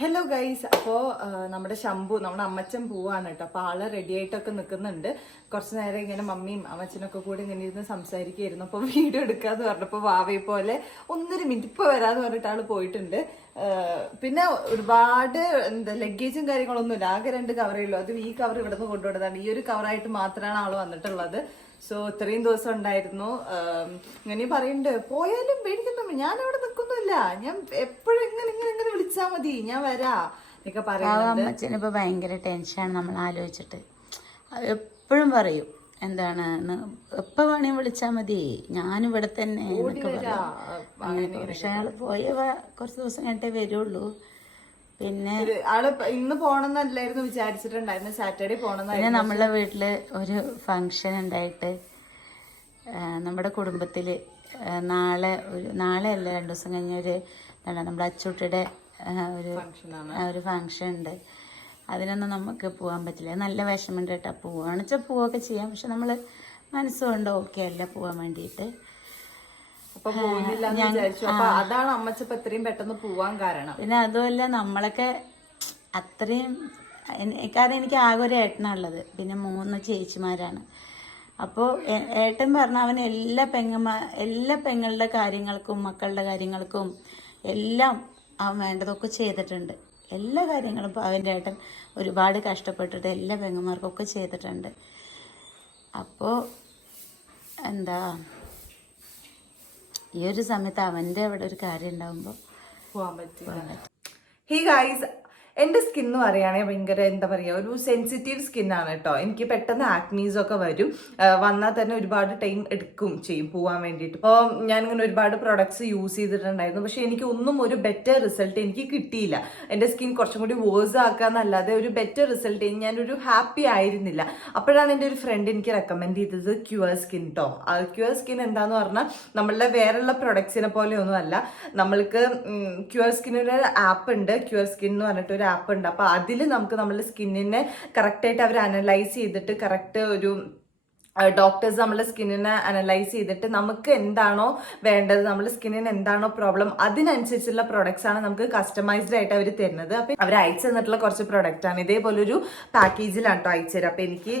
Hello guys, അപ്പോൾ നമ്മുടെ ശംഭു നമ്മുടെ അമ്മച്ചൻ പോവാണ് കേട്ടോ. അപ്പോൾ ആള് റെഡി ആയിട്ടൊക്കെ നിൽക്കുന്നുണ്ട്. കുറച്ച് നേരം ഇങ്ങനെ മമ്മിയും അമ്മച്ചനൊക്കെ കൂടി ഇങ്ങനെ ഇരുന്ന് സംസാരിക്കുകയായിരുന്നു. അപ്പോൾ വീഡിയോ എടുക്കാന്ന് പറഞ്ഞപ്പോൾ വാവയെ പോലെ 1.5 മിനിറ്റ് ഇപ്പോൾ വരാന്ന് പറഞ്ഞിട്ട് ആള് പോയിട്ടുണ്ട്. പിന്നെ ഒരുപാട് ലഗേജും കാര്യങ്ങളൊന്നുമില്ല, ആകെ 2 കവറേ ഉള്ളൂ. അത് ഈ കവർ ഇവിടെ നിന്ന് കൊണ്ടുപോയതാണ്. ഈ ഒരു കവറായിട്ട് മാത്രമാണ് ആള് വന്നിട്ടുള്ളത്. സോ ഇത്രയും ദിവസം ഉണ്ടായിരുന്നു. ഇങ്ങനെ പറയുന്നുണ്ട്, പോയാലും പേടിക്കുന്നു, ഞാൻ അവിടെ നിൽക്കുന്നില്ല, ഞാൻ എപ്പോഴും ഇങ്ങനെ ഇങ്ങനെ ഇങ്ങനെ വിളിച്ചാൽ മതി, ഞാൻ വരാ എന്നൊക്കെ പറയുന്നുണ്ട്. അമ്മച്ചനിപ്പോൾ ഭയങ്കര ടെൻഷനാണ് നമ്മൾ ആലോചിച്ചിട്ട്. എപ്പോഴും പറയും എന്താണ്, എപ്പോൾ വേണേലും വിളിച്ചാൽ മതി, ഞാനിവിടെ തന്നെ എന്നൊക്കെ പറയും. പക്ഷെ അയാൾ പോയ കുറച്ച് ദിവസം കഴിഞ്ഞിട്ടേ വരുള്ളൂ. പിന്നെ ആള് ഇന്ന് പോണെന്നല്ലായിരുന്നു വിചാരിച്ചിട്ടുണ്ടായിരുന്നു, സാറ്റർഡേ പോണെന്നായിരുന്നു. പിന്നെ നമ്മളെ വീട്ടില് ഒരു ഫങ്ഷൻ ഉണ്ടായിട്ട് നമ്മുടെ കുടുംബത്തില് നാളെ അല്ല 2 ദിവസം കഴിഞ്ഞൊരു നമ്മുടെ അച്ചൂട്ടിയുടെ ഒരു ഫങ്ഷൻ ഉണ്ട്. അതിനൊന്നും നമുക്ക് പോകാൻ പറ്റില്ല. നല്ല വിഷമമുണ്ട് കേട്ടോ. പോവാന്ന് വെച്ചാൽ പോവുകയൊക്കെ ചെയ്യാം, പക്ഷെ നമ്മൾ മനസ്സുകൊണ്ട് ഓക്കെ അല്ല പോവാൻ വേണ്ടിയിട്ട്. അതാണ് അമ്മച്ചപ്പ ഇത്രയും പെട്ടെന്ന് പോവാൻ കാരണം. പിന്നെ അതുമല്ല നമ്മളൊക്കെ അത്രയും, കാരണം എനിക്ക് ആകെ ഒരു ഏട്ടനാണുള്ളത്, പിന്നെ 3 ചേച്ചിമാരാണ്. അപ്പോൾ ഏട്ടൻ പറഞ്ഞ അവൻ എല്ലാ പെങ്ങളുടെ കാര്യങ്ങൾക്കും മക്കളുടെ കാര്യങ്ങൾക്കും എല്ലാം അവൻ വേണ്ടതൊക്കെ ചെയ്തിട്ടുണ്ട്. എല്ലാ കാര്യങ്ങളും ഇപ്പോൾ അവൻ്റെ ഏട്ടൻ ഒരുപാട് കഷ്ടപ്പെട്ടിട്ട് എല്ലാ പെങ്ങന്മാർക്കൊക്കെ ചെയ്തിട്ടുണ്ട്. അപ്പോൾ എന്താ, ഈ ഒരു സമയത്ത് അവൻ്റെ അവിടെ ഒരു കാര്യം ഉണ്ടാകുമ്പോൾ പോകാൻ പറ്റില്ല. ഹേ ഗൈസ്, എൻ്റെ സ്കിന്ന് പറയുകയാണെങ്കിൽ ഭയങ്കര എന്താ പറയുക, ഒരു സെൻസിറ്റീവ് സ്കിന്നാണ് കേട്ടോ. എനിക്ക് പെട്ടെന്ന് ആക്നീസ് ഒക്കെ വരും. വന്നാൽ തന്നെ ഒരുപാട് ടൈം എടുക്കും ചെയ്യും പോകാൻ വേണ്ടിയിട്ട്. അപ്പോൾ ഞാനിങ്ങനെ ഒരുപാട് പ്രൊഡക്ട്സ് യൂസ് ചെയ്തിട്ടുണ്ടായിരുന്നു, പക്ഷെ എനിക്ക് ഒന്നും ഒരു ബെറ്റർ റിസൾട്ട് എനിക്ക് കിട്ടിയില്ല. എൻ്റെ സ്കിൻ കുറച്ചും കൂടി വേഴ്സ് ആക്കാന്നല്ലാതെ ഒരു ബെറ്റർ റിസൾട്ട് ഞാനൊരു ഹാപ്പി ആയിരുന്നില്ല. അപ്പോഴാണ് എൻ്റെ ഒരു ഫ്രണ്ട് എനിക്ക് റെക്കമെൻഡ് ചെയ്തത് ക്യൂർ സ്കിൻ കേട്ടോ. ക്യൂർ സ്കിൻ എന്താന്ന് പറഞ്ഞാൽ നമ്മളുടെ വേറെയുള്ള പ്രൊഡക്ട്സിനെ പോലെ ഒന്നും അല്ല. നമ്മൾക്ക് ക്യൂർ സ്കിന്നൊരു ആപ്പ് ഉണ്ട്, ക്യൂർ സ്കിൻ എന്ന് പറഞ്ഞിട്ട് ആപ്പ് ഉണ്ട്. അപ്പൊ അതിൽ നമുക്ക് നമ്മുടെ സ്കിന്നിനെ കറക്റ്റായിട്ട് അവർ അനലൈസ് ചെയ്തിട്ട്, കറക്റ്റ് ഒരു ഡോക്ടേഴ്സ് നമ്മുടെ സ്കിന്നിനെ അനലൈസ് ചെയ്തിട്ട് നമുക്ക് എന്താണോ വേണ്ടത്, നമ്മുടെ സ്കിന്നിന് എന്താണോ പ്രോബ്ലം, അതിനനുസരിച്ചുള്ള പ്രൊഡക്ട്സ് ആണ് നമുക്ക് കസ്റ്റമൈസ്ഡ് ആയിട്ട് അവർ തരുന്നത്. അപ്പൊ അവർ അയച്ചു തന്നിട്ടുള്ള കുറച്ച് പ്രൊഡക്റ്റ് ആണ്, ഇതേപോലൊരു പാക്കേജിലാണ് കേട്ടോ അയച്ചു തരാം. അപ്പൊ എനിക്ക്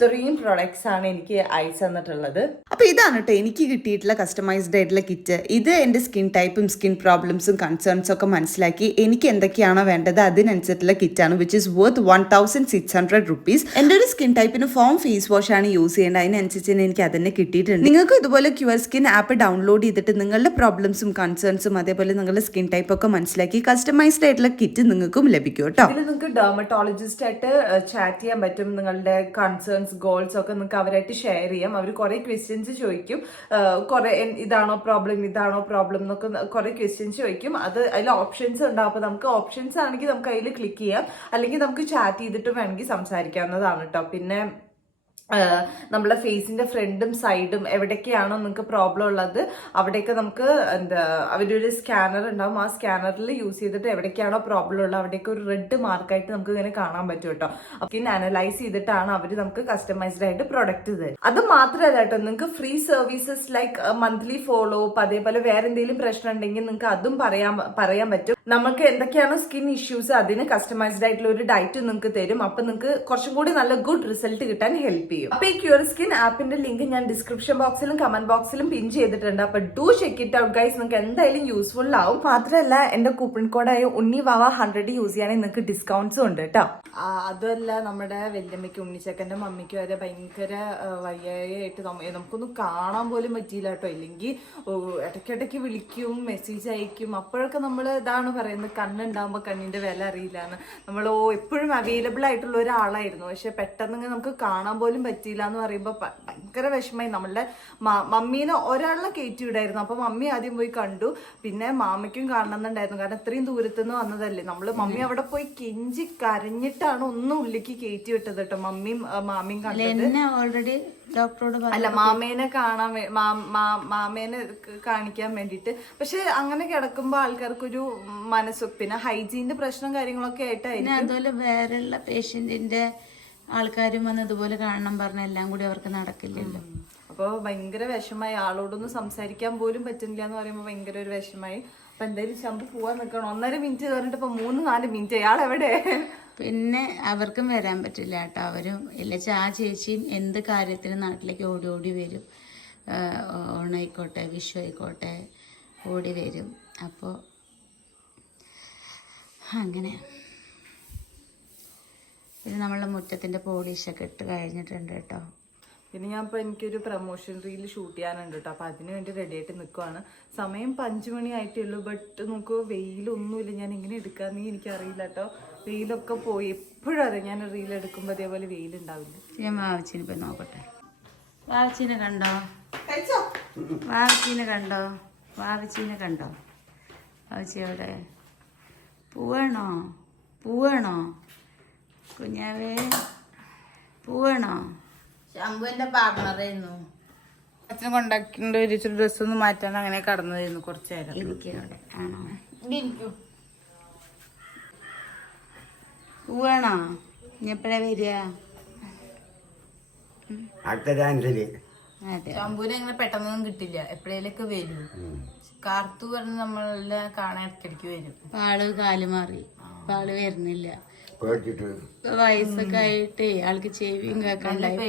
ഇത്രയും പ്രൊഡക്ട്സ് ആണ് എനിക്ക് അയച്ചു തന്നിട്ടുള്ളത്. അപ്പൊ ഇതാണ് കേട്ടോ എനിക്ക് കിട്ടിയിട്ടുള്ള കസ്റ്റമൈസ്ഡ് ആയിട്ടുള്ള കിറ്റ്. ഇത് എന്റെ സ്കിൻ ടൈപ്പും സ്കിൻ പ്രോബ്ലംസും കൺസേൺസും ഒക്കെ മനസ്സിലാക്കി എനിക്ക് എന്തൊക്കെയാണോ വേണ്ടത് അതിനനുസരിച്ചുള്ള കിറ്റാണ്, വിച്ച് ഇസ് വർത്ത് 1600 rupees. എന്റെ ഒരു സ്കിൻ ടൈപ്പിന് ഫോം ഫേസ് വാഷ് ആണ് യൂസ് ചെയ്യേണ്ടത്, അതിനനുസരിച്ച് എനിക്ക് അതന്നെ കിട്ടിയിട്ടുണ്ട്. നിങ്ങൾക്ക് ഇതുപോലെ ക്യൂർ സ്കിൻ ആപ്പ് ഡൗൺലോഡ് ചെയ്തിട്ട് നിങ്ങളുടെ പ്രോബ്ലംസും കൺസേൺസും അതേപോലെ നിങ്ങളുടെ സ്കിൻ ടൈപ്പ് ഒക്കെ മനസ്സിലാക്കി കസ്റ്റമൈസ്ഡ് ആയിട്ടുള്ള കിറ്റ് നിങ്ങൾക്കും ലഭിക്കും കേട്ടോ. ഇതിൽ നിങ്ങൾക്ക് ഡെർമറ്റോളജിസ്റ്റ് ആയിട്ട് ചാറ്റ് ചെയ്യാൻ പറ്റും. നിങ്ങളുടെ കൺസേൺസ് ഗോൾസ് ഒക്കെ നിങ്ങൾക്ക് അവരായിട്ട് ഷെയർ ചെയ്യാം. അവർ കുറെ ക്വസ്റ്റ്യൻസ് ചോദിക്കും, കുറെ ഇതാണോ പ്രോബ്ലം എന്നൊക്കെ കുറെ ക്വസ്റ്റ്യൻസ് ചോദിക്കും. അതിൽ ഓപ്ഷൻസ് ഉണ്ടാവും. അപ്പൊ നമുക്ക് ഓപ്ഷൻസ് ആണെങ്കിൽ നമുക്ക് അതിൽ ക്ലിക്ക് ചെയ്യാം, അല്ലെങ്കിൽ നമുക്ക് ചാറ്റ് ചെയ്തിട്ട് വേണമെങ്കിൽ സംസാരിക്കാവുന്നതാണ് കേട്ടോ. പിന്നെ നമ്മളെ ഫേസിന്റെ ഫ്രണ്ടും സൈഡും എവിടേക്കാണോ നിങ്ങൾക്ക് പ്രോബ്ലം ഉള്ളത് അവിടെയൊക്കെ നമുക്ക് അവരൊരു സ്കാനർ ഉണ്ടാവും. ആ സ്കാനറിൽ യൂസ് ചെയ്തിട്ട് എവിടേക്കാണോ പ്രോബ്ലം ഉള്ളത് അവിടേക്ക് ഒരു റെഡ് മാർക്കായിട്ട് നമുക്ക് ഇങ്ങനെ കാണാൻ പറ്റും കേട്ടോ. സ്കിൻ അനലൈസ് ചെയ്തിട്ടാണ് അവർ നമുക്ക് കസ്റ്റമൈസ്ഡ് ആയിട്ട് പ്രൊഡക്റ്റ് തരും. അത് മാത്രമല്ല കേട്ടോ, നിങ്ങൾക്ക് free services like monthly follow up, അതേപോലെ വേറെ എന്തെങ്കിലും പ്രശ്നം ഉണ്ടെങ്കിൽ നിങ്ങൾക്ക് അതും പറയാൻ പറ്റും. നമുക്ക് എന്തൊക്കെയാണോ സ്കിൻ ഇഷ്യൂസ് അതിന് കസ്റ്റമൈസ്ഡ് ആയിട്ടുള്ള ഒരു ഡയറ്റ് നിങ്ങൾക്ക് തരും. അപ്പൊ നിങ്ങൾക്ക് കുറച്ചും കൂടി നല്ല ഗുഡ് റിസൾട്ട് കിട്ടാൻ ഹെൽപ്പ് ചെയ്യും. അപ്പൊ ഈ ക്യൂർ സ്കിൻ ആപ്പിന്റെ ലിങ്ക് ഞാൻ ഡിസ്ക്രിപ്ഷൻ ബോക്സിലും കമന്റ് ബോക്സിലും പിൻ ചെയ്തിട്ടുണ്ട്. അപ്പൊ do check it out guys, നിങ്ങൾക്ക് എന്തായാലും യൂസ്ഫുൾ ആവും. മാത്രമല്ല എന്റെ കൂപ്പൺ കോഡായ ഉണ്ണിവാവ 100 യൂസ് ചെയ്യുകയാണെങ്കിൽ നിങ്ങൾക്ക് ഡിസ്കൗണ്ട്സും ഉണ്ട് കേട്ടോ. അതുമല്ല നമ്മുടെ വല്യമ്മയ്ക്കും ഉണ്ണിച്ചക്കന്റെ മമ്മിക്കും വരെ ഭയങ്കര വയ്യായിട്ട് നമുക്കൊന്നും കാണാൻ പോലും പറ്റിയില്ല കേട്ടോ. ഇല്ലെങ്കിൽ ഇടയ്ക്കിടയ്ക്ക് വിളിക്കും, മെസ്സേജ് അയക്കും. അപ്പോഴൊക്കെ നമ്മൾ ഇതാണ് പറയുന്നത്, കണ്ണുണ്ടാകുമ്പോൾ കണ്ണിന്റെ വില അറിയില്ലാന്ന്. നമ്മൾ എപ്പോഴും അവൈലബിൾ ആയിട്ടുള്ള ഒരാളായിരുന്നു, പക്ഷെ പെട്ടെന്ന് നമുക്ക് കാണാൻ പോലും പറ്റിയില്ല എന്ന് പറയുമ്പോൾ ഭയങ്കര വിഷമമായി. നമ്മളുടെ മമ്മീനെ ഒരാളെ കയറ്റി വിടായിരുന്നു. അപ്പൊ മമ്മി ആദ്യം പോയി കണ്ടു, പിന്നെ മാമയ്ക്കും കാണണമെന്നുണ്ടായിരുന്നു, കാരണം ഇത്രയും ദൂരത്തുനിന്ന് വന്നതല്ലേ. മമ്മി അവിടെ പോയി കെഞ്ചി കരഞ്ഞിട്ടാണ് ഒന്നും ഉള്ളിലേക്ക് കയറ്റി വിട്ടത് കേട്ടോ. മാമിയും കണ്ടത് ഓൾറെഡി ഡോക്ടറോട് അല്ല, മാമേനെ കാണിക്കാൻ വേണ്ടിട്ട്. പക്ഷെ അങ്ങനെ കിടക്കുമ്പോ ആൾക്കാർക്കൊരു പിന്നെ ഹൈജീന്റെ പ്രശ്നം കാര്യങ്ങളൊക്കെ ആയിട്ടായിരിക്കും. അതുപോലെ വേറെയുള്ള പേഷ്യന്റിന്റെ ആൾക്കാരും വന്ന് ഇതുപോലെ കാണണം പറഞ്ഞ എല്ലാം കൂടി അവർക്ക് നടക്കില്ലല്ലോ. അപ്പോൾ ഭയങ്കര വിഷമായി, ആളോടൊന്നും സംസാരിക്കാൻ പോലും പറ്റുന്നില്ല എന്ന് പറയുമ്പോൾ ഭയങ്കര ഒരു വിഷമായി. അപ്പൊ എന്തായാലും ശമ്പു പോവാൻ നിക്കണം. 1.5 മിനിറ്റ് കയറിട്ട് ഇപ്പൊ 3-4 മിനിറ്റ്. അയാൾ എവിടെ? പിന്നെ അവർക്കും വരാൻ പറ്റില്ല കേട്ടോ. അവരും ഇല്ല. ആ ചേച്ചിയും എന്ത് കാര്യത്തിന് നാട്ടിലേക്ക് ഓടി ഓടി വരും. ഓണായിക്കോട്ടെ വിഷു ആയിക്കോട്ടെ ഓടി വരും. അപ്പോൾ അങ്ങനെ പിന്നെ നമ്മളുടെ മുറ്റത്തിൻ്റെ പോളിഷൊക്കെ ഇട്ട് കഴിഞ്ഞിട്ടുണ്ട് കേട്ടോ. പിന്നെ ഞാൻ ഇപ്പൊ എനിക്കൊരു പ്രൊമോഷൻ റീൽ ഷൂട്ട് ചെയ്യാനുണ്ട് കേട്ടോ. അപ്പൊ അതിന് വേണ്ടി റെഡി ആയിട്ട് നിൽക്കുവാണ്. സമയം 5 മണി ആയിട്ടേ ഉള്ളൂ. ബട്ട് നമുക്ക് വെയിലൊന്നുമില്ല. ഞാൻ എങ്ങനെ എടുക്കാന്ന് എനിക്കറിയില്ല കേട്ടോ. വെയിലൊക്കെ പോയി. എപ്പോഴും അതെ, ഞാൻ റീൽ എടുക്കുമ്പോൾ അതേപോലെ വെയിലുണ്ടാവില്ല. ഞാൻ വാവച്ചിനെ പോയി നോക്കട്ടെ. വാവച്ചീനെ കണ്ടോ? വാവച്ചീനെ കണ്ടോ? വാവച്ചീനെ കണ്ടോ? വാവച്ചി എവിടെ? പൂവാണോ? പൂവാണോ കുഞ്ഞാവേ? പൂവാണോ? ശംഭുവിന്റെ പാർട്ണറായിരുന്നു. അച്ഛനെ കൊണ്ടാക്കിണ്ട് ഒരു ഡ്രസ്സ് ഒന്ന് മാറ്റാൻ അങ്ങനെ കടന്നതായിരുന്നു കുറച്ചു നേരം. ഇരിക്കവിടെ ആണോ? പൂവാണോ? ഇനി എപ്പോഴാ വരിക? അതെ. ശംഭുവിനെ അങ്ങനെ പെട്ടെന്നൊന്നും കിട്ടില്ല. എപ്പോഴേലൊക്കെ വരും. കാർത്തു പറഞ്ഞ് നമ്മളെല്ലാം കാണാൻ ഇടയ്ക്കിടയ്ക്ക് വരും. ആള് കാല് മാറി. ആള് വരുന്നില്ല. വയസ്സൊക്കെ ആയിട്ടേ ആൾക്ക് ചെവിയും കേൾക്കണ്ടായപ്പോ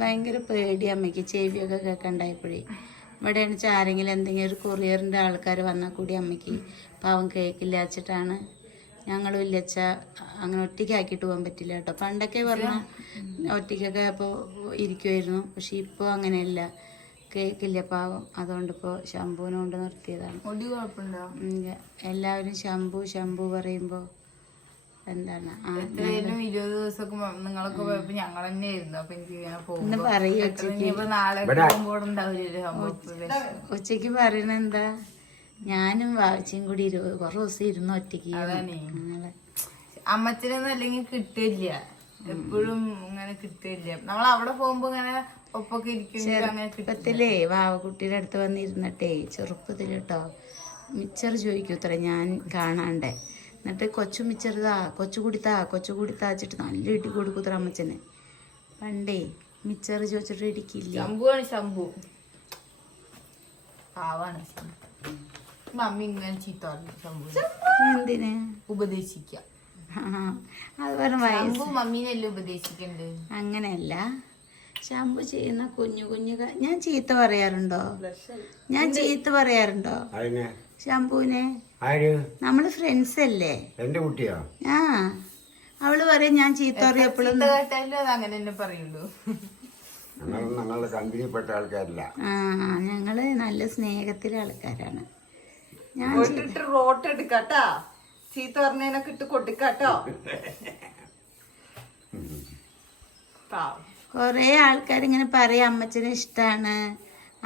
ഭയങ്കര പേടി അമ്മയ്ക്ക്. ചെവിയൊക്കെ കേൾക്കണ്ടായപ്പോഴേ ഇവിടെയാണ് ആരെങ്കിലും എന്തെങ്കിലും ഒരു കൊറിയറിന്റെ ആൾക്കാർ വന്നാൽ കൂടി അമ്മയ്ക്ക് പാവം കേൾക്കില്ല വെച്ചിട്ടാണ് ഞങ്ങളും ഇല്ലച്ച അങ്ങനെ ഒറ്റയ്ക്കാക്കിയിട്ട് പോകാൻ പറ്റില്ല കേട്ടോ. പണ്ടൊക്കെ പറഞ്ഞാൽ ഒറ്റയ്ക്കൊക്കെ അപ്പോൾ ഇരിക്കുമായിരുന്നു. പക്ഷെ ഇപ്പോൾ അങ്ങനെയല്ല, കേൾക്കില്ല പാവം. അതുകൊണ്ടിപ്പോൾ ശംഭുവിനെ കൊണ്ട് നിർത്തിയതാണ്. എല്ലാവരും ശംഭു ശംഭു പറയുമ്പോൾ എന്താണ് 20 ദിവസമൊക്കെ നിങ്ങളൊക്കെ പോയപ്പോ ഞങ്ങൾ തന്നെ ആയിരുന്നു. അപ്പൊ ഇന്ന് പറയൂ ഉച്ചക്ക് പറയണ എന്താ? ഞാനും വാവച്ചിയും കൂടി കുറെ ദിവസം ഇരുന്ന് ഒറ്റയ്ക്ക്. അമ്മച്ചനൊന്നും അല്ലെങ്കിൽ കിട്ടില്ല, എപ്പോഴും ഇങ്ങനെ കിട്ടില്ല. നമ്മൾ അവിടെ പോകുമ്പോ ഇങ്ങനെ ഒപ്പൊക്കെ ഇരിക്കും. ചെറുപ്പത്തിലേ വാവക്കുട്ടിയുടെ അടുത്ത് വന്നിരുന്നിട്ടേ ചെറുപ്പത്തിൽ കേട്ടോ മിച്ചർ ചോദിക്കൂത്ര ഞാൻ കാണാണ്ടേ. എന്നിട്ട് കൊച്ചു മിച്ചറുതാ, കൊച്ചു കുടിത്താ വെച്ചിട്ട് നല്ല ഇടി കൊടുക്കൂത്ര അമ്മച്ചന്. പണ്ടേ മിച്ചർ ചോദിച്ചിട്ട് ഇടിക്കില്ല. ശംഭു പാവാണ്. മമ്മി ഇങ്ങനെ ചീത്ത പറഞ്ഞു എന്തിന് ഉപദേശിക്ക. അത് പറഞ്ഞ വയസ്സ് മമ്മീനെല്ലാം ഉപദേശിക്കണ്ട്. അങ്ങനെയല്ല, ശംഭു ചെയ്യുന്ന കുഞ്ഞു കുഞ്ഞു ഞാൻ ചീത്ത പറയാറുണ്ടോ? ഞാൻ ചീത്ത പറയാറുണ്ടോ ശംഭുവിനെ? നമ്മള് ഫ്രണ്ട്സ് അല്ലേ? എന്റെ കുട്ടിയോ? ആ അവള് പറയും ഞാൻ ചീത്ത പറയും എപ്പോഴും. അങ്ങനെ തന്നെ പറയുള്ളൂ. ഞങ്ങളുടെ കമ്പനിപ്പെട്ട ആൾക്കാരില്ല. ആ ഞങ്ങള് നല്ല സ്നേഹത്തിലെ ആൾക്കാരാണ്. ഞാൻ റോട്ട് എടുക്കാട്ടാ, ചീത്ത പറഞ്ഞതിനൊക്കെ ഇട്ട് കൊടുക്കാട്ടോ. കൊറേ ആൾക്കാരിങ്ങനെ പറയും അമ്മച്ചന് ഇഷ്ടാണ്,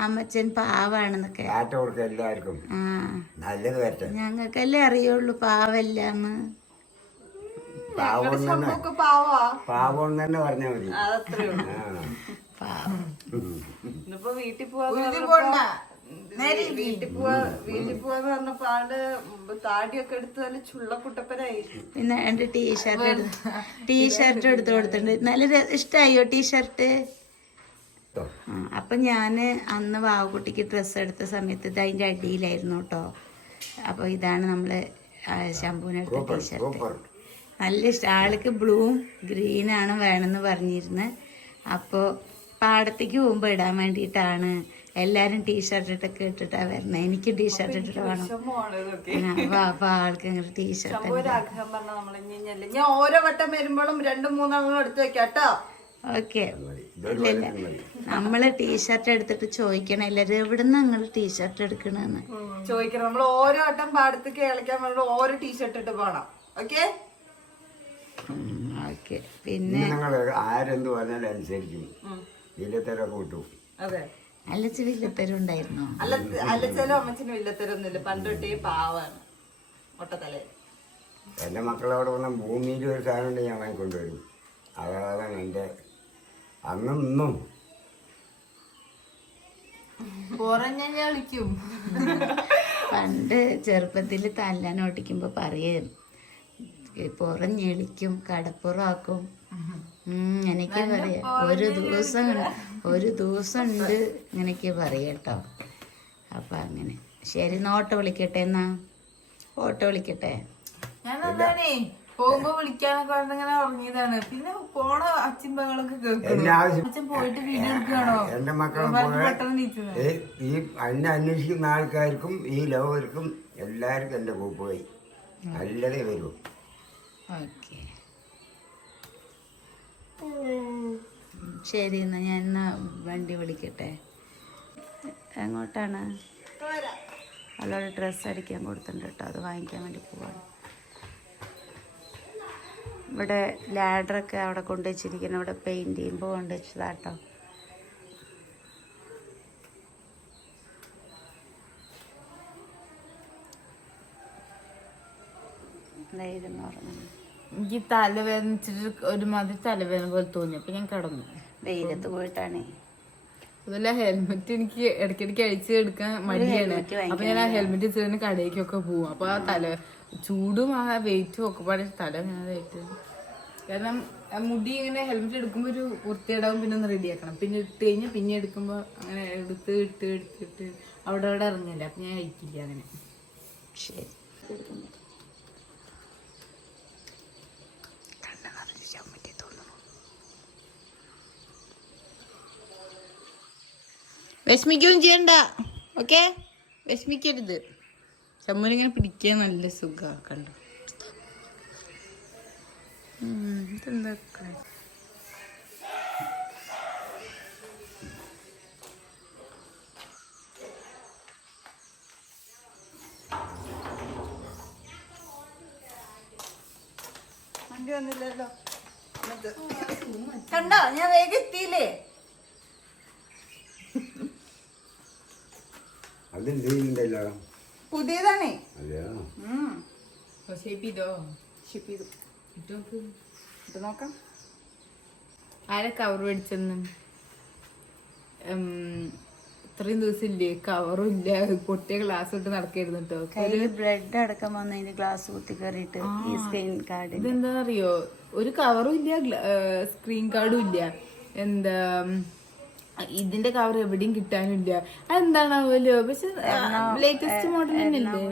അമ്മച്ചൻ പാവാണെന്നൊക്കെ. എല്ലാവർക്കും നല്ലത് വരട്ടെ. ഞങ്ങൾക്കല്ലേ അറിയുള്ളൂ പാവല്ലാന്ന്. പാവം തന്നെ പറഞ്ഞാ മതി. പാവം. ഇന്നിപ്പോ വീട്ടിൽ പോവാന്ന് പറഞ്ഞപ്പോ ആള് താടിയൊക്കെ എടുത്ത് നല്ല ചുള്ളക്കുട്ടപ്പനായി. പിന്നെ എന്റെ ടീഷർട്ട് എടുത്ത് കൊടുത്തിട്ടുണ്ട്. നല്ല ഇഷ്ടായോ ടീഷർട്ട്? അപ്പൊ ഞാന് അന്ന് വാവക്കുട്ടിക്ക് ഡ്രസ്സ് എടുത്ത സമയത്ത് ഇത് അതിന്റെ അടിയിലായിരുന്നു കേട്ടോ. അപ്പൊ ഇതാണ് നമ്മള് ശംഭുവിനെടുത്ത ടീഷർട്ട്. നല്ല ഇഷ്ടം. ആൾക്ക് ബ്ലൂവും ഗ്രീനാണ് വേണമെന്ന് പറഞ്ഞിരുന്നത്. അപ്പോൾ പാടത്തേക്ക് പോകുമ്പോൾ ഇടാൻ വേണ്ടിയിട്ടാണ് എല്ലാരും ടീഷർട്ട് ഇട്ടൊക്കെ ഇട്ടിട്ടാ വരുന്നത്. എനിക്ക് ടീഷർട്ട് ഇട്ടിട്ട് വേണം. അപ്പൊ ആൾക്ക് ഇങ്ങനെ ടീഷർട്ട് ഞാൻ ഓരോ വട്ടം വരുമ്പോഴും 2-3 എടുത്ത് വെക്കാട്ടോ. ഓക്കെ. ഇല്ലല്ല, നമ്മള് ടീഷർട്ട് എടുത്തിട്ട് ചോദിക്കണം എല്ലാരും എവിടുന്ന് നിങ്ങള് ടീഷർട്ട് എടുക്കണെന്ന് ചോദിക്കണം. നമ്മൾ ഓരോ വട്ടം പാടത്തേക്ക് കളിക്കാൻ വേണ്ടി ഓരോ ടീഷർട്ട് ഇട്ട് പോണം. Okay okay. പിന്നെ ആരെന്ത് പറഞ്ഞാലും അനുസരിക്കും. അതെ, അല്ലച്ച വില്ലത്തരം ഉണ്ടായിരുന്നോ? അല്ലച്ചാലും അമ്മച്ചിന് വില്ലത്തരൊന്നുമില്ല. പണ്ടൊട്ടേ പാവാണ് ഒട്ടത്തലേ. എന്റെ മക്കളവിടെ വന്ന ഭൂമിയിൽ ഒരു സാധനം ഉണ്ട്, ഞാൻ വാങ്ങിക്കൊണ്ടുവരും. അതാണ് എന്റെ അന്നും കളിക്കും. പണ്ട് ചെറുപ്പത്തില് തല്ലാൻ ഓടിക്കുമ്പോ പറയും പുറഞ്ഞെളിക്കും, കടപ്പുറാക്കും, ഇങ്ങനെയൊക്കെ പറയാ. ഒരു ദിവസം ഉണ്ട് ഇങ്ങനെയൊക്കെ പറയട്ടോ. അപ്പൊ അങ്ങനെ ശരി, എന്നാ ഓട്ടോ വിളിക്കട്ടെ. എന്നാ ഓട്ടോ വിളിക്കട്ടെ. ഞാൻ അതാണേ പോകുമ്പോ വിളിക്കാനൊക്കെ പറഞ്ഞിങ്ങനെ ഉറങ്ങിയതാണ്. പിന്നെ പോണ അച്ഛൻ ബഹളൊക്കെ കേൾക്കുന്നു. അച്ഛൻ പോയിട്ട് വീഡിയോ എടുക്കുകയാണോ? എന്റെ മക്കളെ പെട്ടെന്ന് നീച്ചത്. ഈ എന്നെ അന്വേഷിക്കുന്ന ആൾക്കാർക്കും ഈ ലവർക്കും എല്ലാവർക്കും എന്റെ കൂപ്പ് പോയി നല്ലതേ വരൂ. ഓക്കെ, ശരി. എന്നാ ഞാൻ എന്നാ വണ്ടി വിളിക്കട്ടെ. എങ്ങോട്ടാണ്? അവളോട് ഡ്രസ്സ് അടിക്കാൻ കൊടുത്തിട്ടുണ്ട് കേട്ടോ, അത് വാങ്ങിക്കാൻ വേണ്ടി പോവാണ്. ഇവിടെ ലാഡറൊക്കെ അവിടെ കൊണ്ടുവച്ചിരിക്കണം. ഇവിടെ പെയിൻറ് ചെയ്യുമ്പോൾ കൊണ്ടുവച്ചതാട്ടോ. എനിക്ക് തലവേദനിച്ചിട്ട് ഒരുമാതിരി തലവേദന പോലെ തോന്നി. അപ്പൊ ഞാൻ കിടന്നു. വെയിലത്ത് പോയിട്ടാണേ. അതുപോലെ ഹെൽമെറ്റ് എനിക്ക് ഇടയ്ക്കിടയ്ക്ക് അഴിച്ച് എടുക്കാൻ മടിയാണ്. അപ്പൊ ഞാൻ ആ ഹെൽമെറ്റ് വെച്ചിട്ട് കടയിലേക്കൊക്കെ പോവും. അപ്പൊ ആ ചൂടും ആ വെയിറ്റും ഒക്കെ പാടെ തല ഞാനായിട്ട്. കാരണം മുടി ഇങ്ങനെ ഹെൽമെറ്റ് എടുക്കുമ്പോ ഒരു വൃത്തിയിടാവും, പിന്നെ ഒന്ന് റെഡിയാക്കണം, പിന്നെ ഇട്ട് കഴിഞ്ഞാൽ പിന്നെ എടുക്കുമ്പോ അങ്ങനെ എടുത്തിട്ട് അവിടെ ഇറങ്ങില്ല. അപ്പൊ ഞാൻ അയക്കില്ല അങ്ങനെ. ശരി. വിഷമിക്കുകയും ചെയ്യണ്ട, ഓക്കെ? വിഷമിക്കരുത്. ചമ്മലിങ്ങനെ പിടിക്കാൻ നല്ല സുഖമാണ്. കണ്ടു ഇതെന്താ വണ്ടി വന്നില്ലല്ലോ. കണ്ടോ, ഞാൻ വേഗം എത്തിയില്ലേ? പുതിയതാണേ. നോക്കാം. ആരെ കവർ മേടിച്ചെന്ന് ഇത്രയും ദിവസം ഇല്ലേ, കവറും ഇല്ല, പൊട്ടിയ ഗ്ലാസ് ഇട്ട് നടക്കായിരുന്നു കേട്ടോ. കയ്യില് ബ്രെഡ് അടക്കം വന്നതിന് ഗ്ലാസ് കുത്തി കയറിയിട്ട് ഈ സ്ക്രീൻ കാർഡ്. ഇതെന്താ അറിയോ, ഒരു കവറും ഇല്ല, സ്ക്രീൻ കാർഡും ഇല്ല. എന്താ ഇതിന്റെ കവർ എവിടെയും കിട്ടാനില്ല. അതെന്താണാവല്ലോ. പക്ഷെ ലേറ്റസ്റ്റ് മോഡൽ തന്നെയല്ലേ.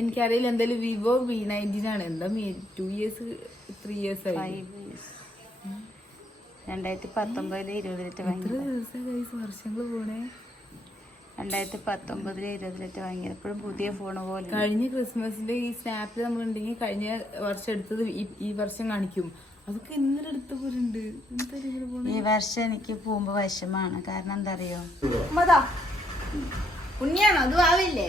എനിക്കറിയില്ല. എന്തായാലും വിവോ V19 ആണ്. എന്താ 2 years 3 years ആയി. 2019 20 വർഷങ്ങള് പോണേ. 2019 20 വാങ്ങിയപ്പോഴും പുതിയ ഫോൺ പോലെ. കഴിഞ്ഞ ക്രിസ്മസിന്റെ ഈ സ്നാപ്പിൽ നമ്മളുണ്ടെങ്കിൽ കഴിഞ്ഞ വർഷം എടുത്തത് ഈ വർഷം കാണിക്കും. അതൊക്കെ ഇന്നലെ എടുത്ത പോലുണ്ട്. ഈ വർഷം എനിക്ക് പോകുമ്പോ വിഷമാണ്. കാരണം എന്താ അറിയോ, ഉണ്ണിയാണോ അത്? ആവില്ലേ?